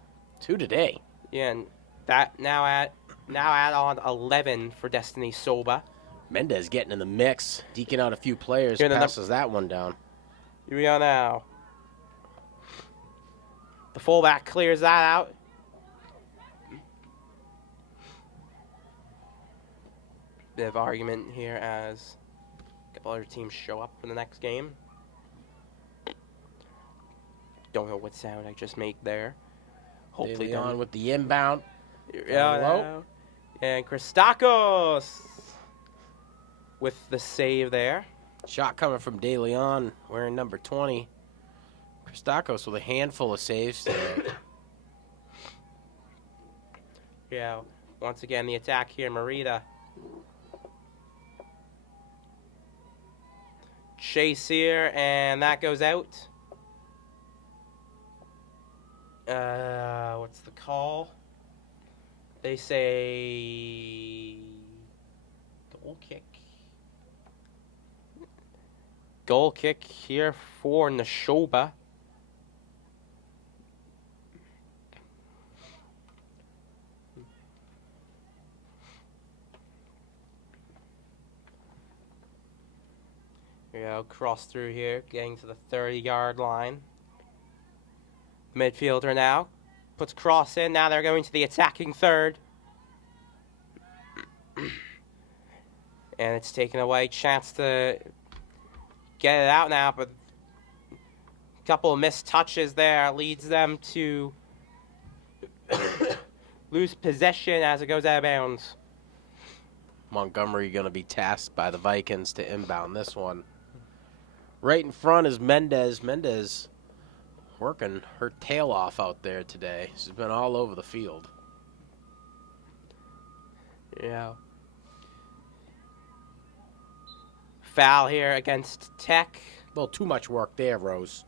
2 today. Yeah, and that now add on 11 for Destiny Soba. Mendez getting in the mix, deking out a few players, Here, passes that one down. Here we go now. The fullback clears that out. Bit of argument here as a couple other teams show up for the next game. Don't know what sound I just made there. Hopefully on with the inbound. Yeah. And Christakos with the save there. Shot coming from De Leon, wearing number 20. Christakos with a handful of saves today. Yeah. Once again, the attack here, Merida. Chase here, and that goes out. What's the call? They say goal kick. Goal kick here for Nashoba. Here we go, cross through here, getting to the 30-yard line. Midfielder now puts cross in. Now they're going to the attacking third. And it's taken away. Chance to get it out now, but a couple of missed touches there leads them to lose possession as it goes out of bounds. Montgomery going to be tasked by the Vikings to inbound this one. Right in front is Mendez. Mendez working her tail off out there today. She's been all over the field. Yeah. Foul here against Tech. A little too much work there, Rose.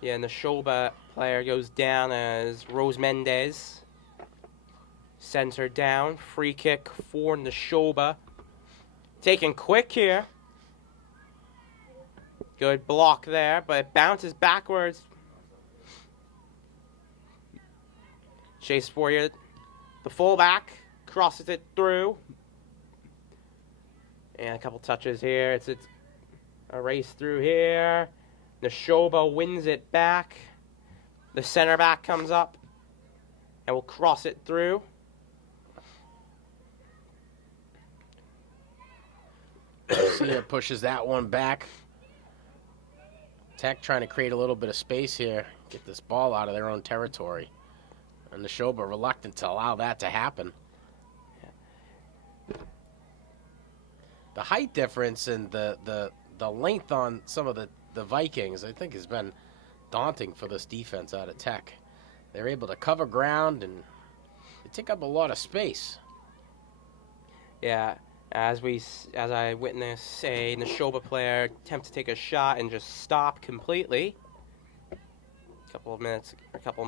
Yeah, and the Nashoba player goes down as Rose Mendez sends her down. Free kick for Nashoba. Taken quick here. Good block there, but it bounces backwards. Chase for you. The fullback crosses it through. And a couple touches here. It's a race through here. Nashoba wins it back. The center back comes up and will cross it through. Garcia pushes that one back. Tech trying to create a little bit of space here, get this ball out of their own territory. And Nashoba reluctant to allow that to happen. The height difference and the length on some of the Vikings, I think, has been daunting for this defense out of Tech. They're able to cover ground and they take up a lot of space. Yeah, as I witnessed a Nashoba player attempt to take a shot and just stop completely. A couple of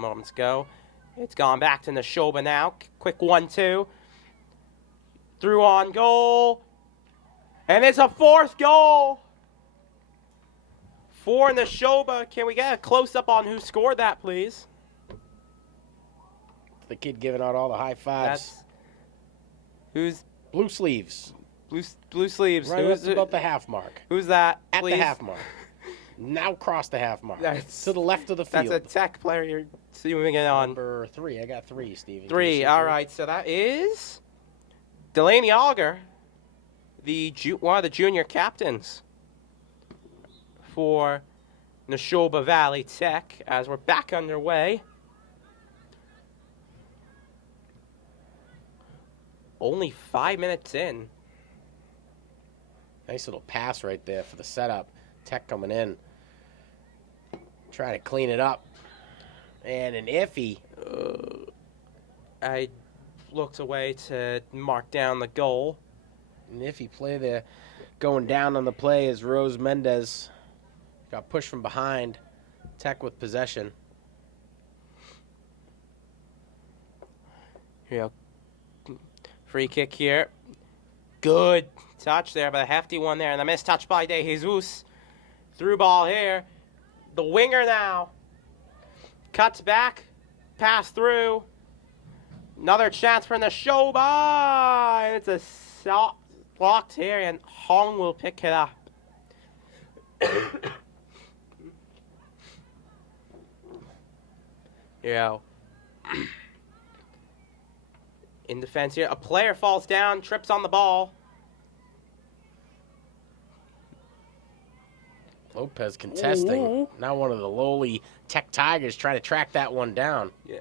moments ago. It's gone back to Nashoba now. Quick 1-2. Through on goal. And it's a fourth goal for Nashoba. Can we get a close-up on who scored that, please? The kid giving out all the high fives. Who's blue sleeves? Blue sleeves. Right Who's about the half mark. Who's that? At please? the half mark. Now cross the half mark. That's to the left of the field. That's a Tech player you're zooming in on. Number 3. I got 3, Steven. 3. All right. So that is Delaney Auger, one of the junior captains for Nashoba Valley Tech, as we're back underway. Only 5 minutes in. Nice little pass right there for the setup. Tech coming in. Trying to clean it up. And an iffy. I looked away to mark down the goal. An iffy play there. Going down on the play is Rose Mendez. Got pushed from behind. Tech with possession. Here we go. Free kick here. Good touch there, but a hefty one there. And a missed touch by De Jesus. Through ball here. The winger now. Cuts back. Pass through. Another chance for Nashoba, and it's a soft blocked here, and Hong will pick it up. Yeah. In defense here, a player falls down, trips on the ball. Lopez contesting. Ooh. Now one of the lowly Tech Tigers trying to track that one down. Yeah.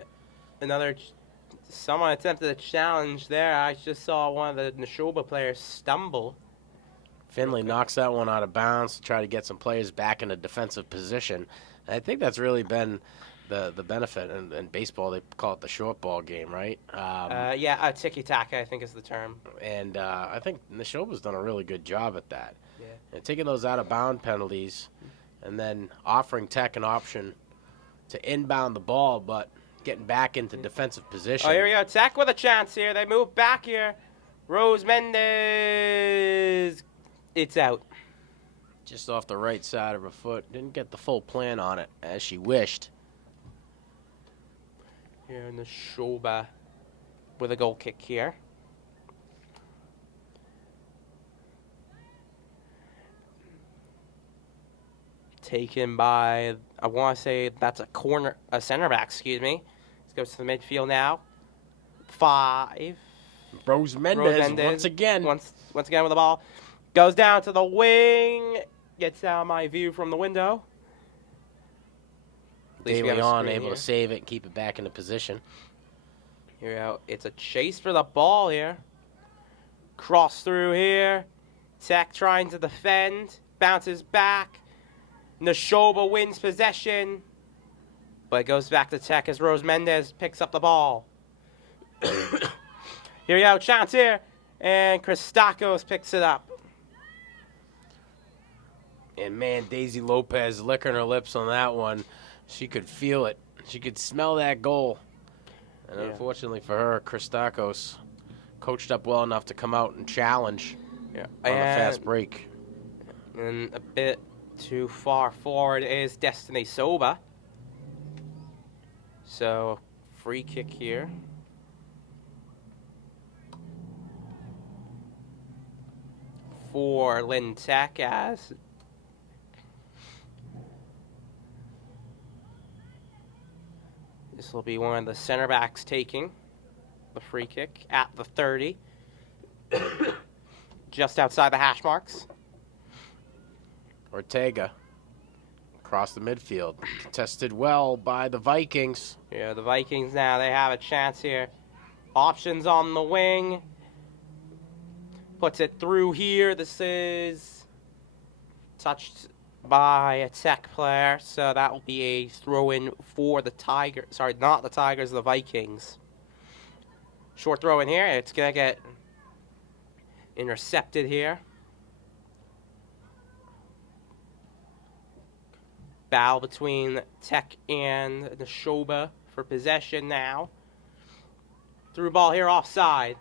Someone attempted a challenge there. I just saw one of the Nashoba players stumble. Finley knocks that one out of bounds to try to get some players back in a defensive position. And I think that's really been the benefit. In baseball, they call it the short ball game, right? Tiki-taka, I think is the term. And I think Nashoba's done a really good job at that. Yeah. And taking those out-of-bound penalties and then offering Tech an option to inbound the ball, but getting back into defensive position. Oh, here we go. Tech with a chance here. They move back here. Rose Mendez. It's out. Just off the right side of her foot. Didn't get the full plan on it as she wished. Here in the Nashoba with a goal kick here. Taken by, I want to say that's a center back, excuse me. Let's go to the midfield now. 5. Rose Mendez once again. Once again with the ball. Goes down to the wing. Gets out of my view from the window. De Leon able to save it and keep it back into position. Here we go. It's a chase for the ball here. Cross through here. Tech trying to defend. Bounces back. Nashoba wins possession. But it goes back to Tech as Rose Mendez picks up the ball. Here we go. Chance here. And Christakos picks it up. And, man, Daisy Lopez licking her lips on that one. She could feel it. She could smell that goal. And unfortunately for her, Christakos coached up well enough to come out and challenge on the fast break. And a bit too far forward is Destiny Soba. So, free kick here. For Lynn Tech as this will be one of the center backs taking the free kick at the 30. Just outside the hash marks. Ortega across the midfield. Contested well by the Vikings. Yeah, the Vikings now, they have a chance here. Options on the wing. Puts it through here. This is touched by a Tech player, so that will be a throw-in for the Tigers. Sorry, not the Tigers, the Vikings. Short throw in here. It's going to get intercepted here. Battle between Tech and Nashoba for possession now. Through ball here, offside.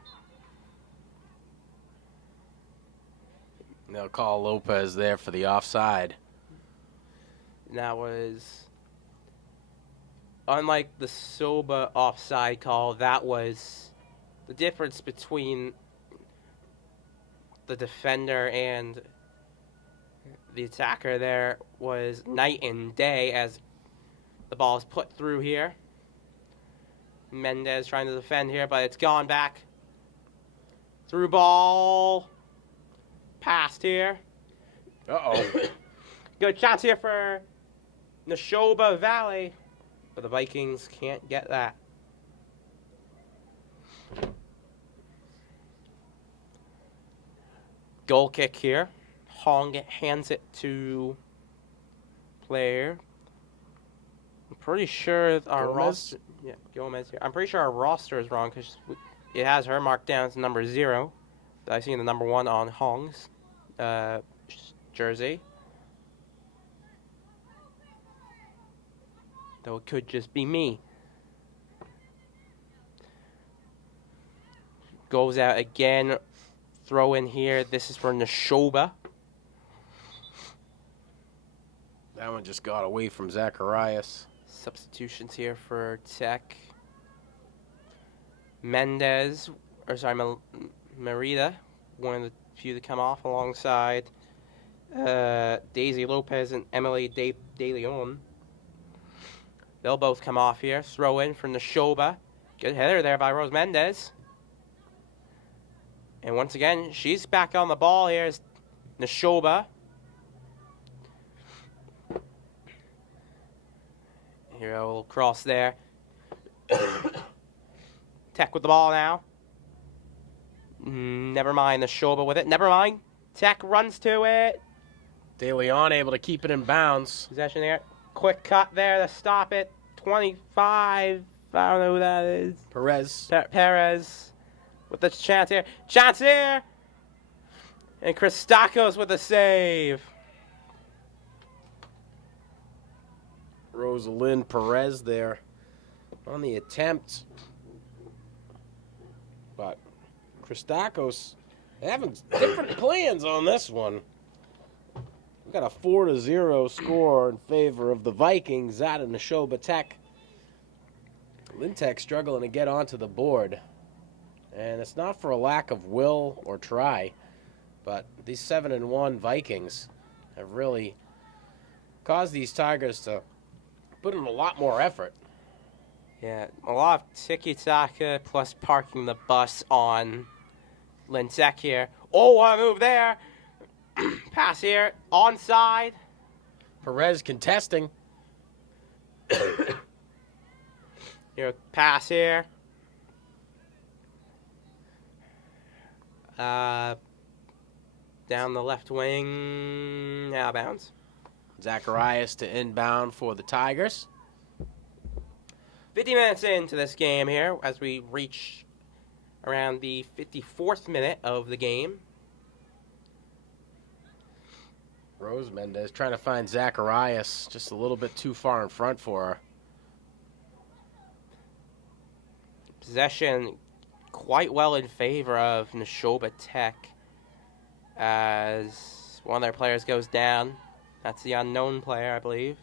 They'll call Lopez there for the offside. That was, unlike the Soba offside call, that was the difference between the defender and the attacker there was night and day as the ball is put through here. Mendez trying to defend here, but it's gone back. Through ball. Passed here. Uh-oh. Good chance here for Nashoba Valley, but the Vikings can't get that. Goal kick here. Hong hands it to player. I'm pretty sure our roster. Yeah, Gomez here. I'm pretty sure our roster is wrong because it has her marked down as number 0. I see the number 1 on Hong's jersey. Though it could just be me. Goes out again. Throw in here. This is for Nashoba. That one just got away from Zacharias. Substitutions here for Tech. Mendez, Merida, one of the few to come off alongside Daisy Lopez and Emily De Leon. They'll both come off here. Throw in for Nashoba. Good header there by Rose Mendez. And once again, she's back on the ball here is Nashoba. Here, a little cross there. Tech with the ball now. Never mind, Nashoba with it. Never mind. Tech runs to it. De Leon able to keep it in bounds. Possession there. Quick cut there to stop it. 25. I don't know who that is. Perez. Perez with the chance here. Chance here. And Christakos with a save. Rosalind Perez there on the attempt. But Christakos having different plans on this one. We got a 4-0 score in favor of the Vikings out of Nashoba Tech. Lintech struggling to get onto the board. And it's not for a lack of will or try, but these 7-1 Vikings have really caused these Tigers to put in a lot more effort. Yeah, a lot of tiki-taka plus parking the bus on Lintech here. Oh, what a move there. Pass here. Onside. Perez contesting. Here, pass here. Down the left wing. Out of bounds. Zacharias to inbound for the Tigers. 50 minutes into this game here as we reach around the 54th minute of the game. Rose Mendez trying to find Zacharias just a little bit too far in front for her. Possession quite well in favor of Nashoba Tech as one of their players goes down. That's the unknown player, I believe.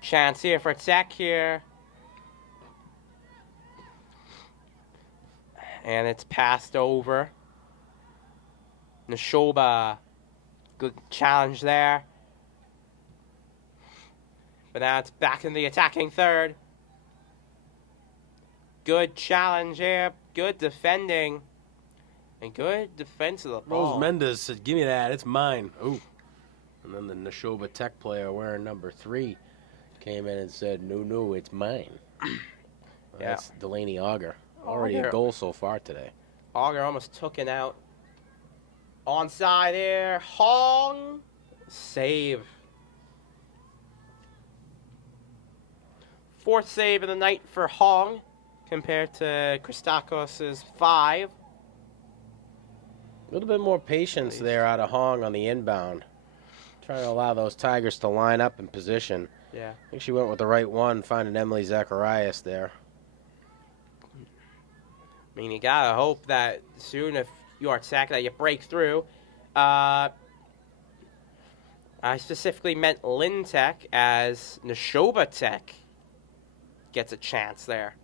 Chance here for Tech here. And it's passed over. Nashoba, good challenge there. But now it's back in the attacking third. Good challenge here. Good defending. And good defense of the ball. Rose Mendez said, "Give me that. It's mine." Ooh. And then the Nashoba Tech player wearing number 3 came in and said, No, it's mine. That's Delaney Auger. Already a goal so far today. Auger almost took it out. Onside here. Hong. Save. 4th save of the night for Hong compared to Christakos' 5. A little bit more patience there out of Hong on the inbound. Trying to allow those Tigers to line up in position. Yeah. I think she went with the right one, finding Emily Zacharias there. I mean, you gotta hope that soon, if you are Tech, that you break through. I specifically meant Lynn Tech, as Nashoba Tech gets a chance there.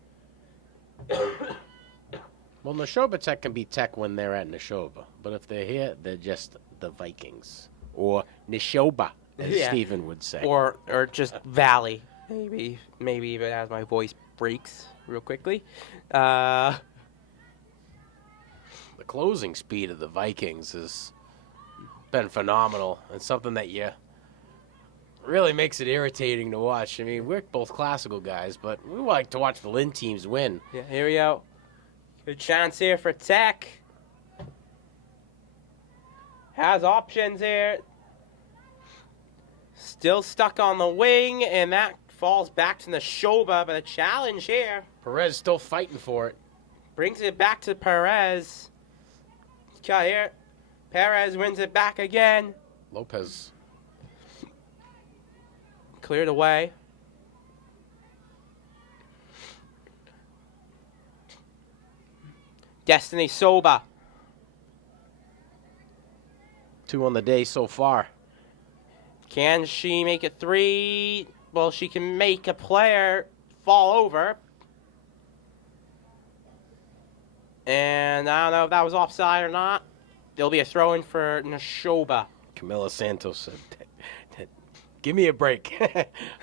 Well, Nashoba Tech can be Tech when they're at Nashoba. But if they're here, they're just the Vikings. Or Nashoba, as Stephen would say. Or just Valley. Maybe even as my voice breaks real quickly. The closing speed of the Vikings has been phenomenal, and something that really makes it irritating to watch. I mean, we're both classical guys, but we like to watch the Lynn teams win. Yeah, here we go. Good chance here for Tech. Has options here. Still stuck on the wing, and that falls back to Nashoba, but a challenge here. Perez still fighting for it. Brings it back to Perez. Cut here. Perez wins it back again. Lopez. Cleared away. Destiny Soba. 2 on the day so far. Can she make it 3? Well, she can make a player fall over. And I don't know if that was offside or not. There'll be a throw-in for Nashoba. Camila Santos said, give me a break.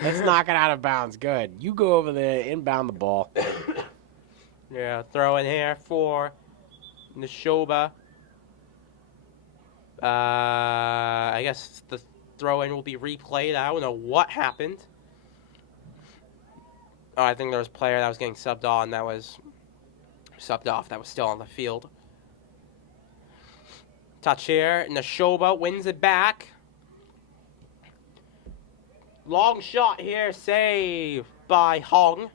Let's knock it out of bounds. Good. You go over there, inbound the ball. Yeah, throw in here for Nashoba. I guess the throw-in will be replayed. I don't know what happened. Oh, I think there was a player that was getting subbed on that was subbed off that was still on the field. Touch here. Nashoba wins it back. Long shot here. Save by Hong.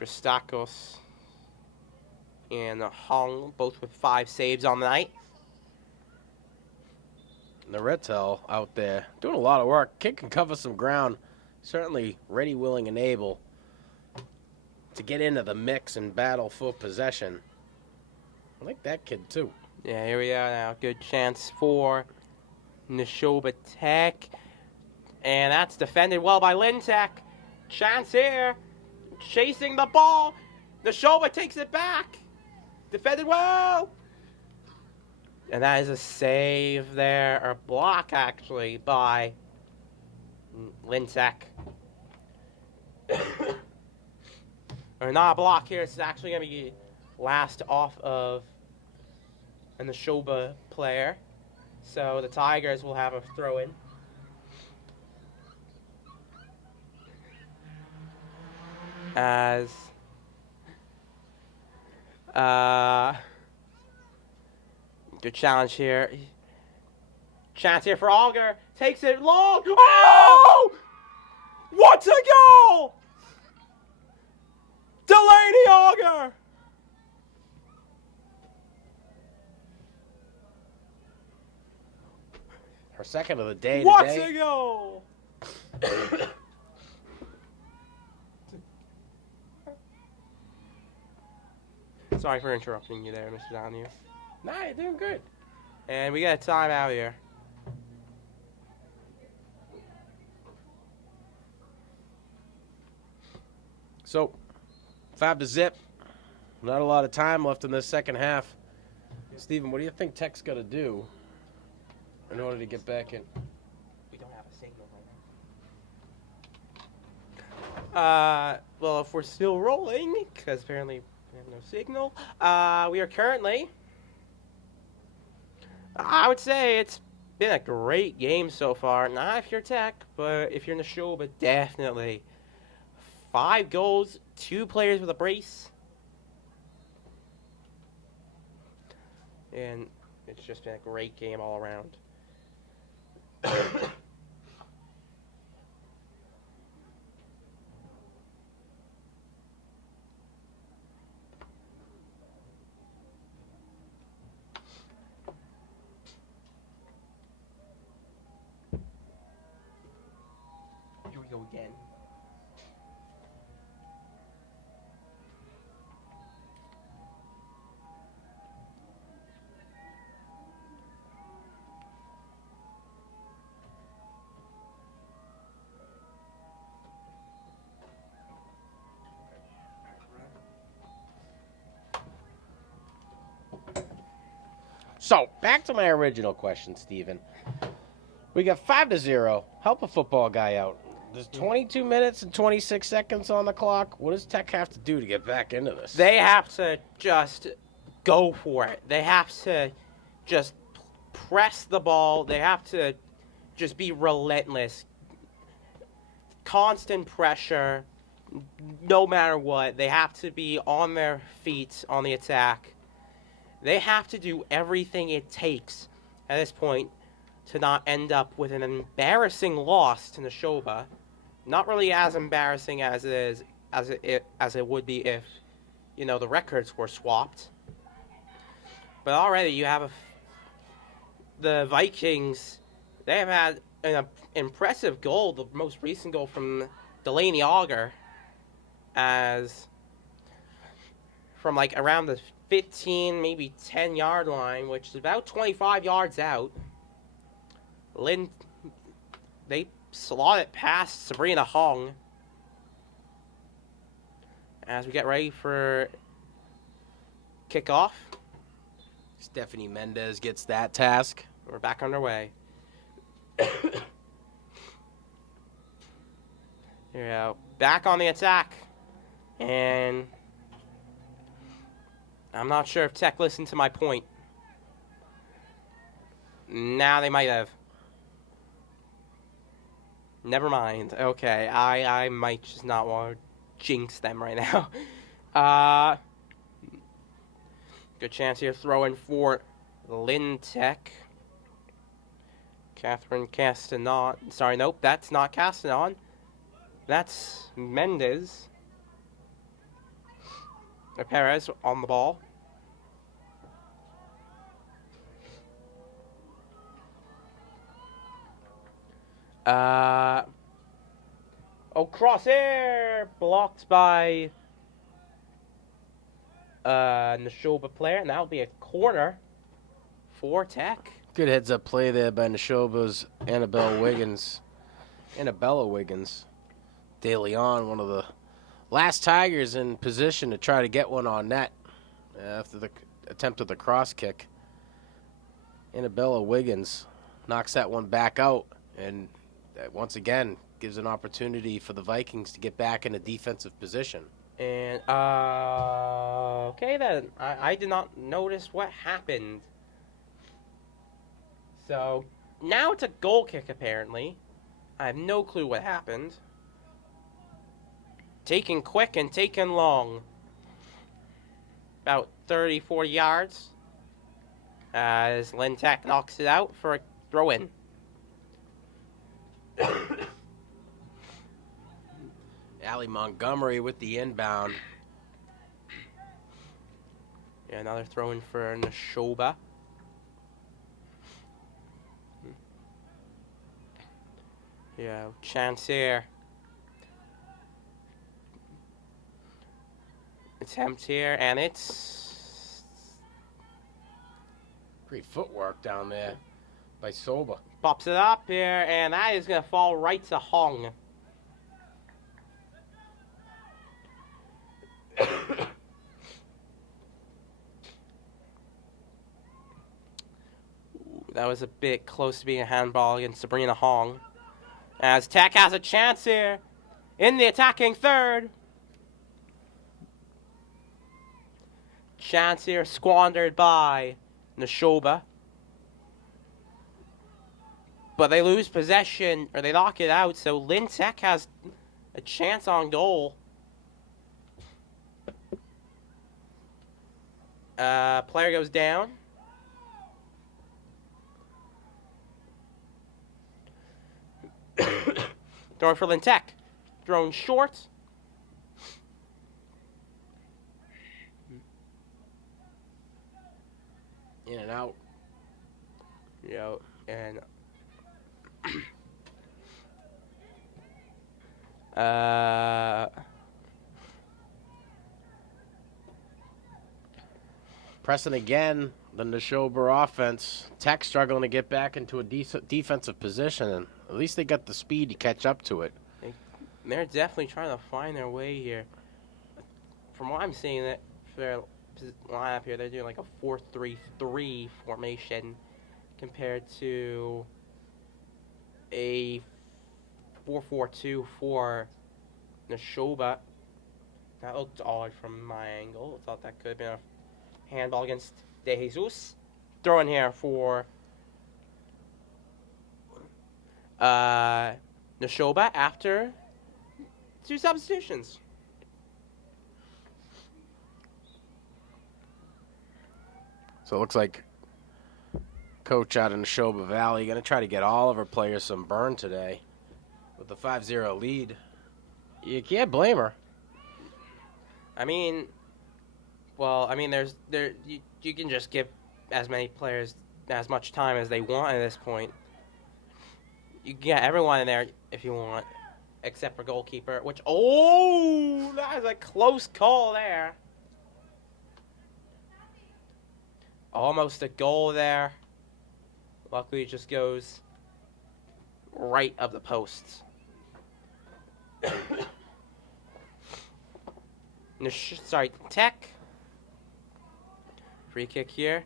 Christakos and Hong both with 5 saves on the night. Naretel out there doing a lot of work. Kid can cover some ground. Certainly ready, willing, and able to get into the mix and battle for possession. I like that kid, too. Yeah, here we are now. Good chance for Nashoba Tech. And that's defended well by Lintech. Chance here. Chasing the ball. Nashoba takes it back. Defended well. And that is a save there, or block actually, by Lintech. Or not a block here. It's actually going to be last off of a Nashoba player. So the Tigers will have a throw-in. As good challenge here. Chance here for Auger. Takes it long. Oh! What a goal! Delaney Auger! Her second of the day What today. a goal! Sorry for interrupting you there, Mr. Donahue. Nah, you're doing good. And we got a timeout here. So, 5-0. Not a lot of time left in this second half. Steven, what do you think Tech's got to do in order to get back in? We don't have a signal right now. Well, if we're still rolling, because apparently we have no signal, we are currently, I would say it's been a great game so far. Not if you're Tech, but if you're Nashoba, definitely. 5 goals, 2 players with a brace. And it's just been a great game all around. Here we go again. So, back to my original question, Steven. We got 5-0. Help a football guy out. There's 22 minutes and 26 seconds on the clock. What does Tech have to do to get back into this? They have to just go for it. They have to just press the ball. They have to just be relentless. Constant pressure, no matter what. They have to be on their feet on the attack. They have to do everything it takes at this point to not end up with an embarrassing loss to Nashoba. Not really as embarrassing as it would be if, you know, the records were swapped. But already you have the Vikings. They have had an impressive goal, the most recent goal from Delaney Auger, as from like around the 15, maybe 10-yard line, which is about 25 yards out. They slot it past Sabrina Hong as we get ready for kickoff. Stephanie Mendez gets that task. We're back underway. Here we go. Back on the attack. And I'm not sure if Tech listened to my point. Now they might have. Never mind. Okay, I might just not want to jinx them right now. Good chance here throwing for Lynn Tech. Catherine Castanon. Sorry, nope, that's not Castanon. That's Mendez. Perez on the ball. Crosshair blocked by Nashoba player, and that'll be a corner for Tech. Good heads-up play there by Nashoba's Annabella Wiggins. De Leon, one of the last Tigers in position to try to get one on net after the attempt at the cross kick. Annabella Wiggins knocks that one back out, and once again gives an opportunity for the Vikings to get back in a defensive position. And, okay then. I did not notice what happened. So, now it's a goal kick, apparently. I have no clue what happened. Taken quick and taken long. About 30, 40 yards. As Lynn Tech knocks it out for a throw-in. Allie Montgomery with the inbound. Yeah, another throw-in for Nashoba. Yeah, chance here. Attempt here, and it's Great footwork down there by Soba. pops it up here, and that is going to fall right to Hong. That was a bit close to being a handball against Sabrina Hong. As Tech has a chance here in the attacking third. Chance here squandered by Nashoba. But they lose possession, or they knock it out, so Lynn Tech has a chance on goal. Player goes down. Throwing for Lynn Tech. Thrown short. In and out. And Pressing again, the Nashoba offense. Tech struggling to get back into a decent defensive position, and at least they got the speed to catch up to it. they're definitely trying to find their way here. From what I'm seeing, that their lineup here, they're doing like a 4-3-3 formation compared to a 4-4-2 for Nashoba. That looked odd from my angle. I thought that could have been a handball against De Jesus. Throwing here for Nashoba after 2 substitutions. So it looks like coach out in Nashoba Valley going to try to get all of her players some burn today with the 5-0 lead. You can't blame her. You can just give as many players as much time as they want at this point. You can get everyone in there if you want, except for goalkeeper, that is a close call there. Almost a goal there. Luckily, it just goes right of the posts. Tech. Free kick here.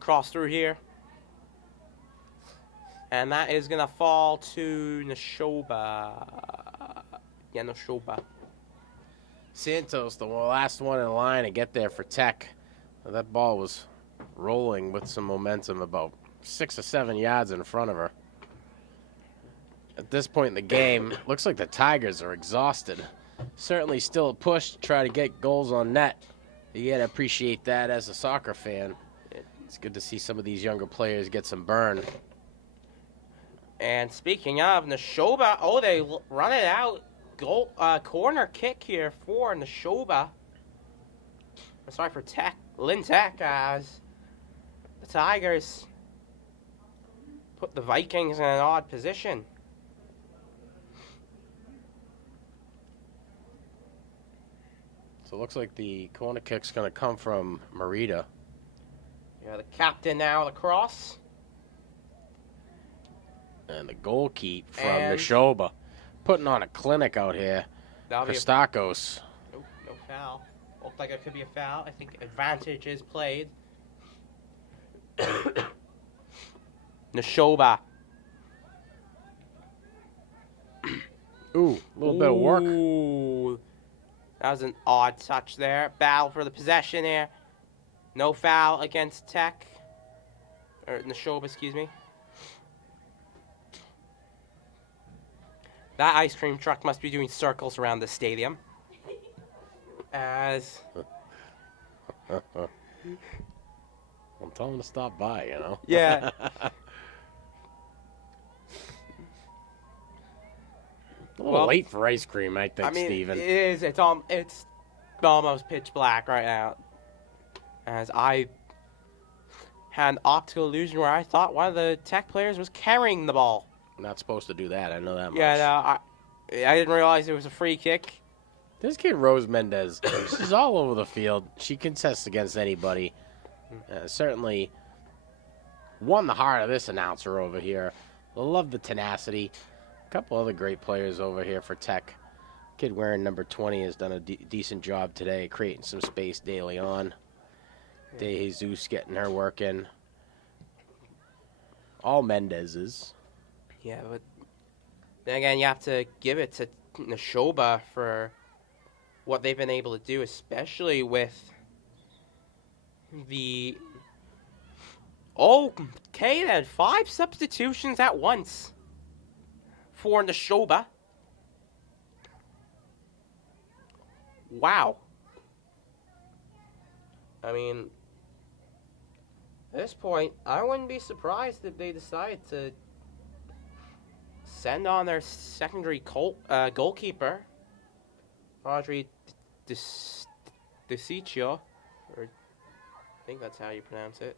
Cross through here. And that is going to fall to Nashoba. Yeah, Nashoba. Santos, the last one in line to get there for Tech. That ball was rolling with some momentum about 6 or 7 yards in front of her. At this point in the game, looks like the Tigers are exhausted. Certainly still a push to try to get goals on net. You gotta appreciate that as a soccer fan. It's good to see some of these younger players get some burn. And speaking of Nashoba, oh, they run it out. Goal, corner kick here for Nashoba. Sorry for Tech, Lynn Tech, as the Tigers put the Vikings in an odd position. So it looks like the corner kick's going to come from Marita. Yeah, the captain now, the cross. And the goal keep from Nashoba. Putting on a clinic out here. Christakos. Nope, no foul. Looked like it could be a foul. I think advantage is played. Nashoba. Ooh, a little bit of work. Ooh. That was an odd touch there. Battle for the possession here. No foul against Tech. Or Nashoba, excuse me. That ice cream truck must be doing circles around the stadium. As... Well, tell them to stop by, you know? Yeah. A little late for ice cream, I think, Steven. It is. It's almost pitch black right now. As I had an optical illusion where I thought one of the Tech players was carrying the ball. Not supposed to do that. I know that much. Yeah, no, I didn't realize it was a free kick. This kid, Rose Mendez, she's all over the field. She contests against anybody. Certainly won the heart of this announcer over here. Love the tenacity. A couple other great players over here for Tech. Kid wearing number 20 has done a decent job today, creating some space daily on. De Jesus getting her work in. All Mendez's. Yeah, but then again, you have to give it to Nashoba for what they've been able to do, especially with the... Okay, then. 5 substitutions at once for Nashoba. Wow. I mean, at this point, I wouldn't be surprised if they decide to send on their secondary goalkeeper, Audrey DeCiccio, or I think that's how you pronounce it.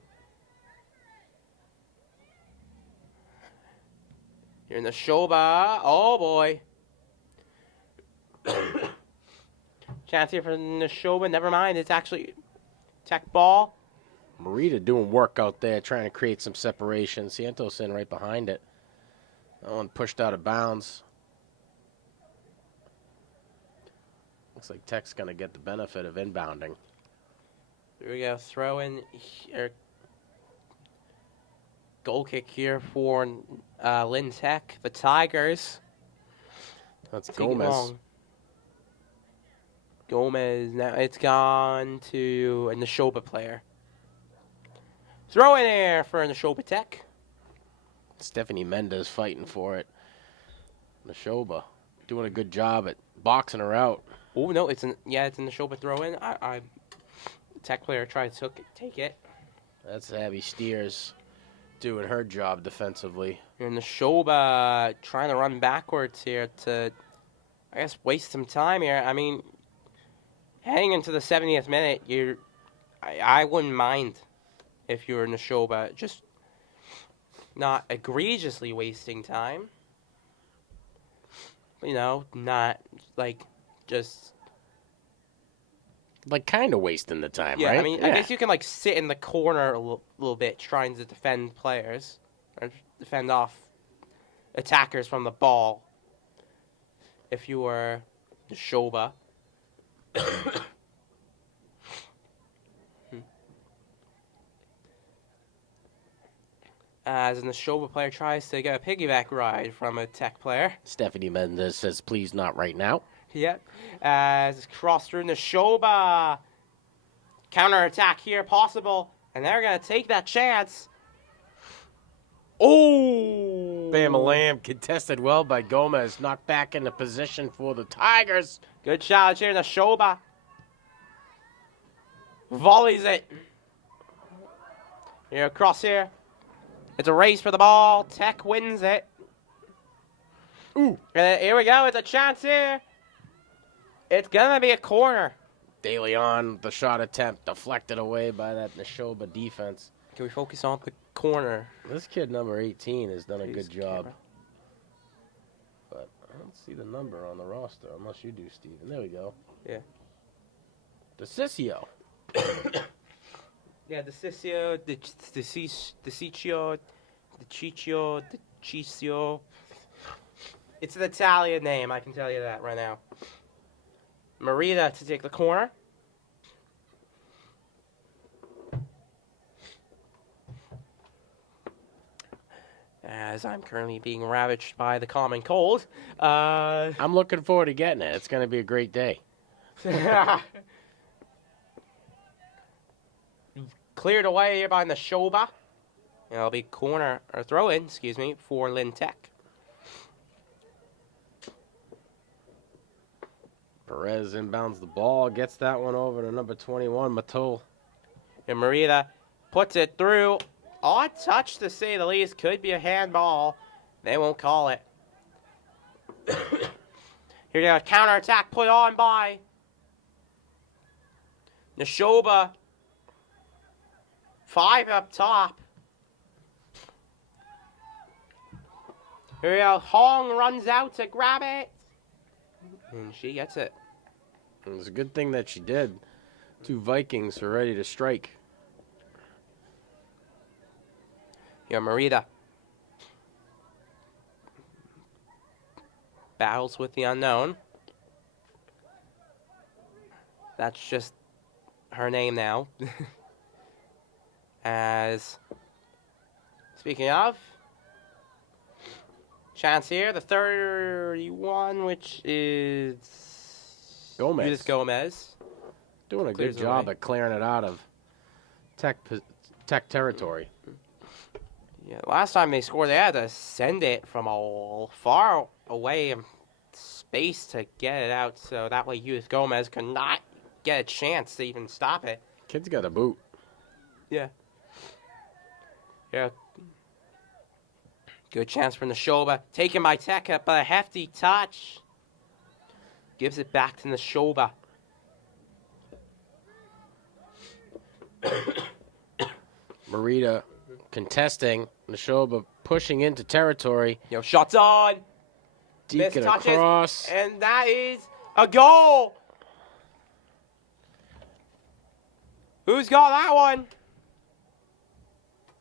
You're in the Nashoba. Oh boy. Chance here for Nashoba. Never mind. It's actually Tech ball. Marita doing work out there, trying to create some separation. Santos in right behind it. That one pushed out of bounds. Looks like Tech's going to get the benefit of inbounding. Here we go. Throw in here. Goal kick here for Lynn Tech. The Tigers. That's Gomez. Gomez. Now it's gone to a Nashoba player. Throw in there for Nashoba Tech. Stephanie Mendez fighting for it. Nashoba doing a good job at boxing her out. Oh no, it's a Nashoba throw in. Tech player tried to take it. That's Abby Steers doing her job defensively. And Nashoba trying to run backwards here to, I guess, waste some time here. I mean, heading into the 70th minute, I wouldn't mind if you were Nashoba, just not egregiously wasting time. You know, not like just like kind of wasting the time, Yeah, right? I mean, I guess you can like sit in the corner a little bit, trying to defend players or defend off attackers from the ball. If you were Nashoba. As an Nashoba player tries to get a piggyback ride from a tech player. Stephanie Mendez says, please not right now. Yep. As it's crossed through Nashoba. Counter-attack here possible. And they're going to take that chance. Oh! Bama Lamb contested well by Gomez. Knocked back into position for the Tigers. Good challenge here, Nashoba. Volleys it. Here, across here. It's a race for the ball. Tech wins it. Ooh. And here we go. It's a chance here. It's going to be a corner. De Leon, the shot attempt deflected away by that Nashoba defense. Can we focus on the corner? This kid, number 18, has done a Jeez, good job. camera. But I don't see the number on the roster, unless you do, Steven. There we go. Yeah. DeCiccio. Yeah, DeCiccio, DeCiccio, DeCiccio. It's an Italian name, I can tell you that right now. Marita to take the corner. As I'm currently being ravaged by the common cold. I'm looking forward to getting it. It's going to be a great day. Cleared away here by Nashoba. It'll be corner, or throw in, excuse me, for Lynn Tech. Perez inbounds the ball, gets that one over to number 21, Matul. And Marita puts it through. Odd touch, to say the least. Could be a handball. They won't call it. Here you go. Counterattack put on by Nashoba. 5 up top. Here we go. Hong runs out to grab it. And she gets it. It was a good thing that she did. 2 Vikings are ready to strike. Here, Marita. Battles with the unknown. That's just her name now. As, speaking of, chance here, the 31, which is Gomez. Judith Gomez. Doing a Clears good job away. at clearing it out of tech territory. Yeah, last time they scored, they had to send it from a far away space to get it out, so that way Judith Gomez could not get a chance to even stop it. Kid's got a boot. Yeah. Yeah. Good chance for Nashoba. Taken by Tech, but a hefty touch. Gives it back to Nashoba. Marita contesting. Nashoba pushing into territory. Yo, shots on. Deacon Missed touches, across. and that is a goal. Who's got that one?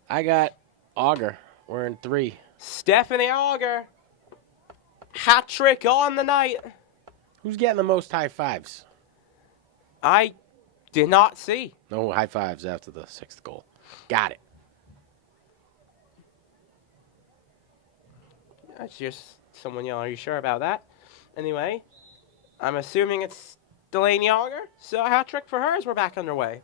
I got Auger. We're in 3. Stephanie Auger. Hat trick on the night. Who's getting the most high fives? I did not see. No high fives after the 6th goal. Got it. That's just someone yelling, are you sure about that? Anyway, I'm assuming it's Delaney Auger. So a hat trick for her as we're back underway.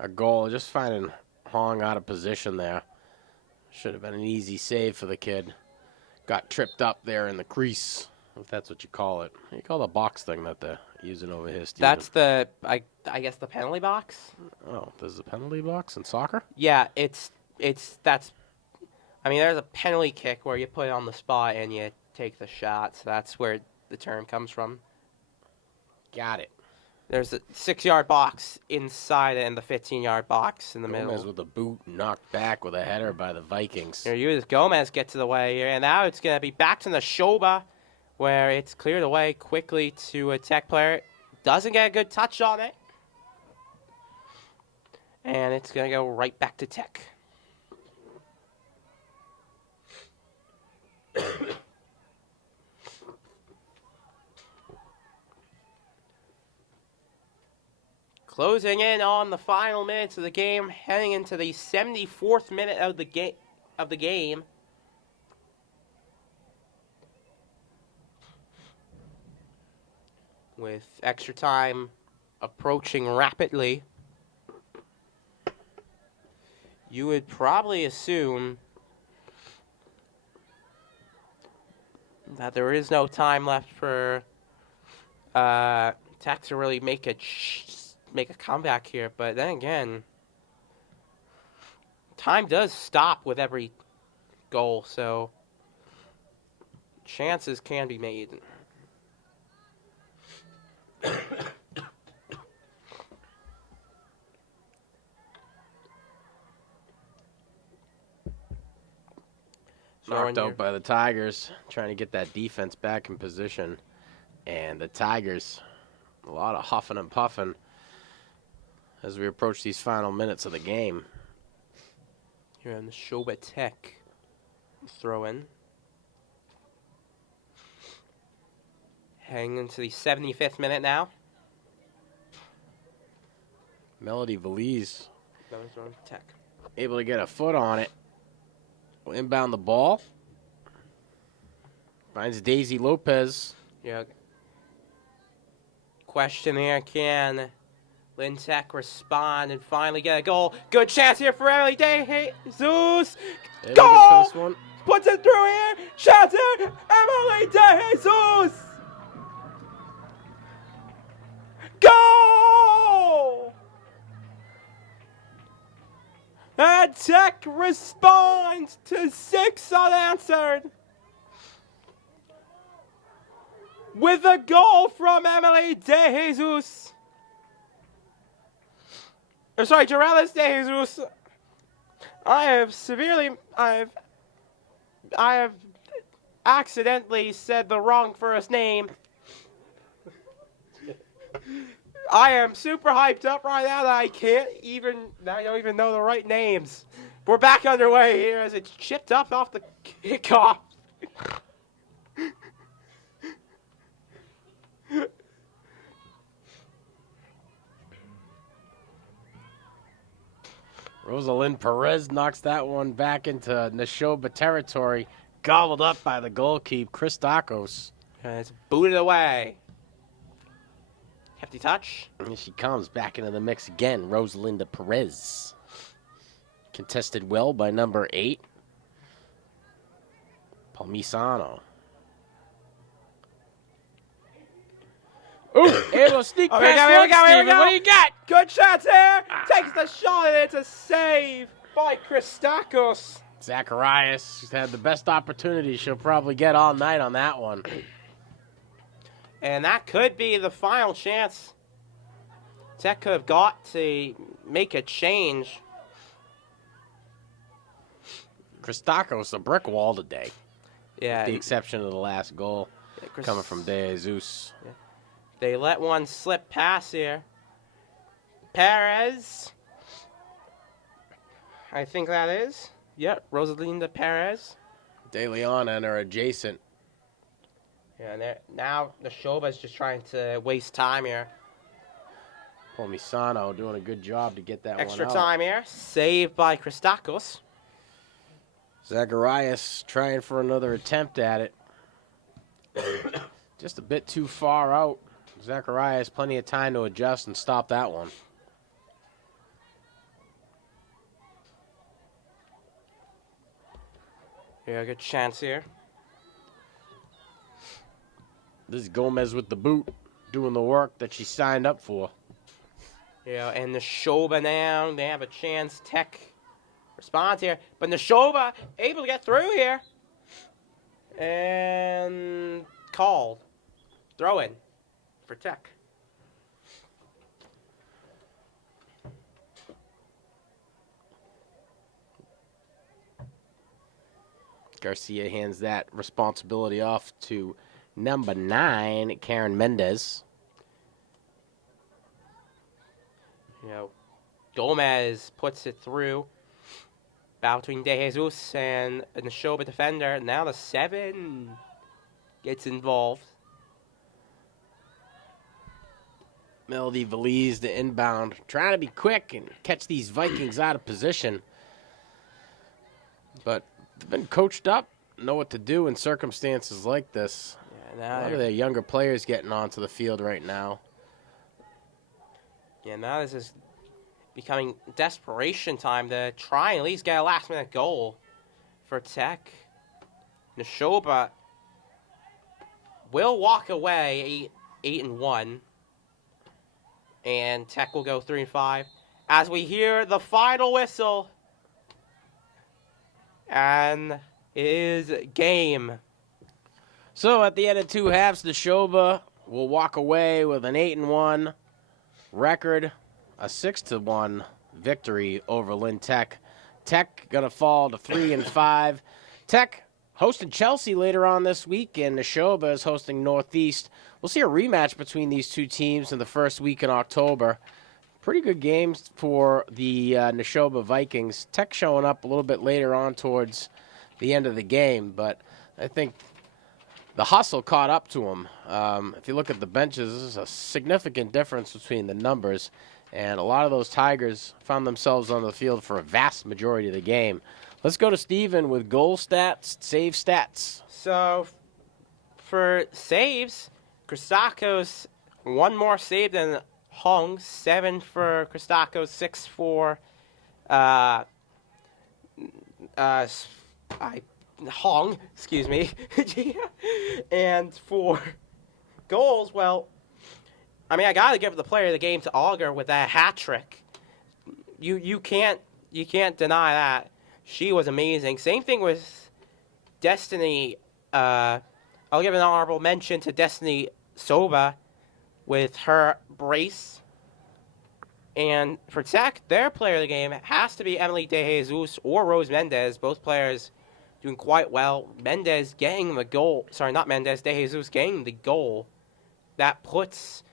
A goal. Just finding Hong out of position there. Should have been an easy save for the kid. Got tripped up there in the crease, if that's what you call it. You call the box thing that they're using over here, Steven. That's the, I guess, the penalty box? Oh, there's a penalty box in soccer? Yeah, that's, I mean, there's a penalty kick where you put it on the spot and you take the shot. So that's where the term comes from. Got it. There's a 6-yard box inside it and the 15-yard box in the Gomez middle. with a boot knocked back with a header by the Vikings. Here, Gomez gets to the way here, and now it's going to be back to Nashoba where it's cleared away quickly to a Tech player. Doesn't get a good touch on it. And it's going to go right back to Tech. Closing in on the final minutes of the game, heading into the 74th minute of the game. With extra time approaching rapidly, you would probably assume that there is no time left for Tech to really make a comeback here. But then again, time does stop with every goal, so chances can be made. Knocked out by the Tigers, trying to get that defense back in position. And the Tigers, a lot of huffing and puffing as we approach these final minutes of the game. Here on the Nashoba Tech throw in. Heading into the 75th minute now. Melody Valise That was on Tech. able to get a foot on it. Will inbound the ball. Finds Daisy Lopez. Yeah. Question here, can Lynn Tech respond and finally get a goal? Good chance here for Emily De Jesus. Goal! First one. Puts it through here. Chance here. Emily De Jesus. Goal! And Tech responds to 6 unanswered. With a goal from Emily De Jesus. Or sorry, Jorelis De Jesus. I have accidentally said the wrong first name. I am super hyped up right now that I don't even know the right names. We're back underway here as it's chipped up off the kickoff. Rosalind Perez knocks that one back into Nashoba territory, gobbled up by the goalkeeper, Christakos. And it's booted away. Hefty touch. And she comes back into the mix again, Rosalinda Perez. Contested well by number 8, Palmisano. Ooh, able to sneak past Here we go. What do you got? Good shot here. Takes the shot and it's a save by Christakos. Zacharias, she's had the best opportunity she'll probably get all night on that one. And that could be the final chance Tech could have got to make a change. Christakos, a brick wall today. Yeah. With the exception of the last goal coming from De Jesus. Yeah. They let one slip past here. Perez. I think that is. Yep, Rosalinda Perez. De Leon and her adjacent. Yeah, and now Nashoba's just trying to waste time here. Palmisano doing a good job to get that Extra one out. time here. Saved by Christakos. Zacharias trying for another attempt at it. Just a bit too far out. Zacharias plenty of time to adjust and stop that one. Yeah, good chance here. This is Gomez with the boot, doing the work that she signed up for. Yeah, and Nashoba now, they have a chance. Tech responds here. But Nashoba able to get through here. And called. Throw in for Tech. Garcia hands that responsibility off to number 9, Karen Mendez. Gomez puts it through. Battle between De Jesus and a Nashoba defender. Now the 7 gets involved. Melody Valise, the inbound, trying to be quick and catch these Vikings out of position. But they've been coached up, know what to do in circumstances like this. Yeah, A lot of their younger players getting onto the field right now. Yeah, now this is becoming desperation time to try and at least get a last-minute goal for Tech. Nashoba will walk away 8-1, and Tech will go 3-5. As we hear the final whistle, and it is game. So at the end of 2 halves, Nashoba will walk away with an 8-1 record, a 6-1 victory over Lynn Tech. Tech gonna fall to 3-5. Tech hosting Chelsea later on this week, and Nashoba is hosting Northeast. We'll see a rematch between these two teams in the first week in October. Pretty good games for the Nashoba Vikings. Tech showing up a little bit later on towards the end of the game, but I think the hustle caught up to them. If you look at the benches, there's a significant difference between the numbers, and a lot of those Tigers found themselves on the field for a vast majority of the game. Let's go to Steven with goal stats, save stats. So, for saves, Christakos 1 more save than Hong. 7 for Christakos, 6 for Hong, excuse me. And for goals, well, I mean, I gotta give the player of the game to Auger with that hat trick. You can't deny that. She was amazing. Same thing with Destiny. I'll give an honorable mention to Destiny Soba with her brace. And for Tech, their player of the game has to be Emily De Jesus or Rose Mendez. Both players doing quite well. Mendez getting the goal. Sorry, not Mendez. De Jesus getting the goal. That puts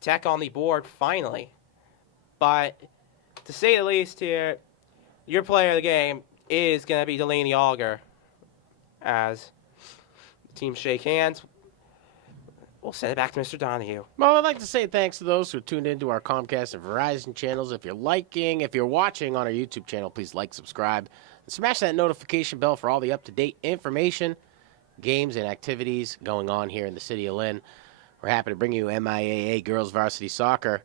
Tech on the board finally. But to say the least here, your player of the game is going to be Delaney Auger. As the team shake hands, we'll send it back to Mr. Donahue. Well, I'd like to say thanks to those who tuned into our Comcast and Verizon channels. If you're watching on our YouTube channel, please like, subscribe, and smash that notification bell for all the up-to-date information, games, and activities going on here in the city of Lynn. We're happy to bring you MIAA Girls Varsity Soccer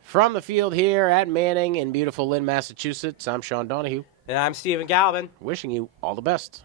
from the field here at Manning in beautiful Lynn, Massachusetts. I'm Sean Donahue. And I'm Stephen Galvin. Wishing you all the best.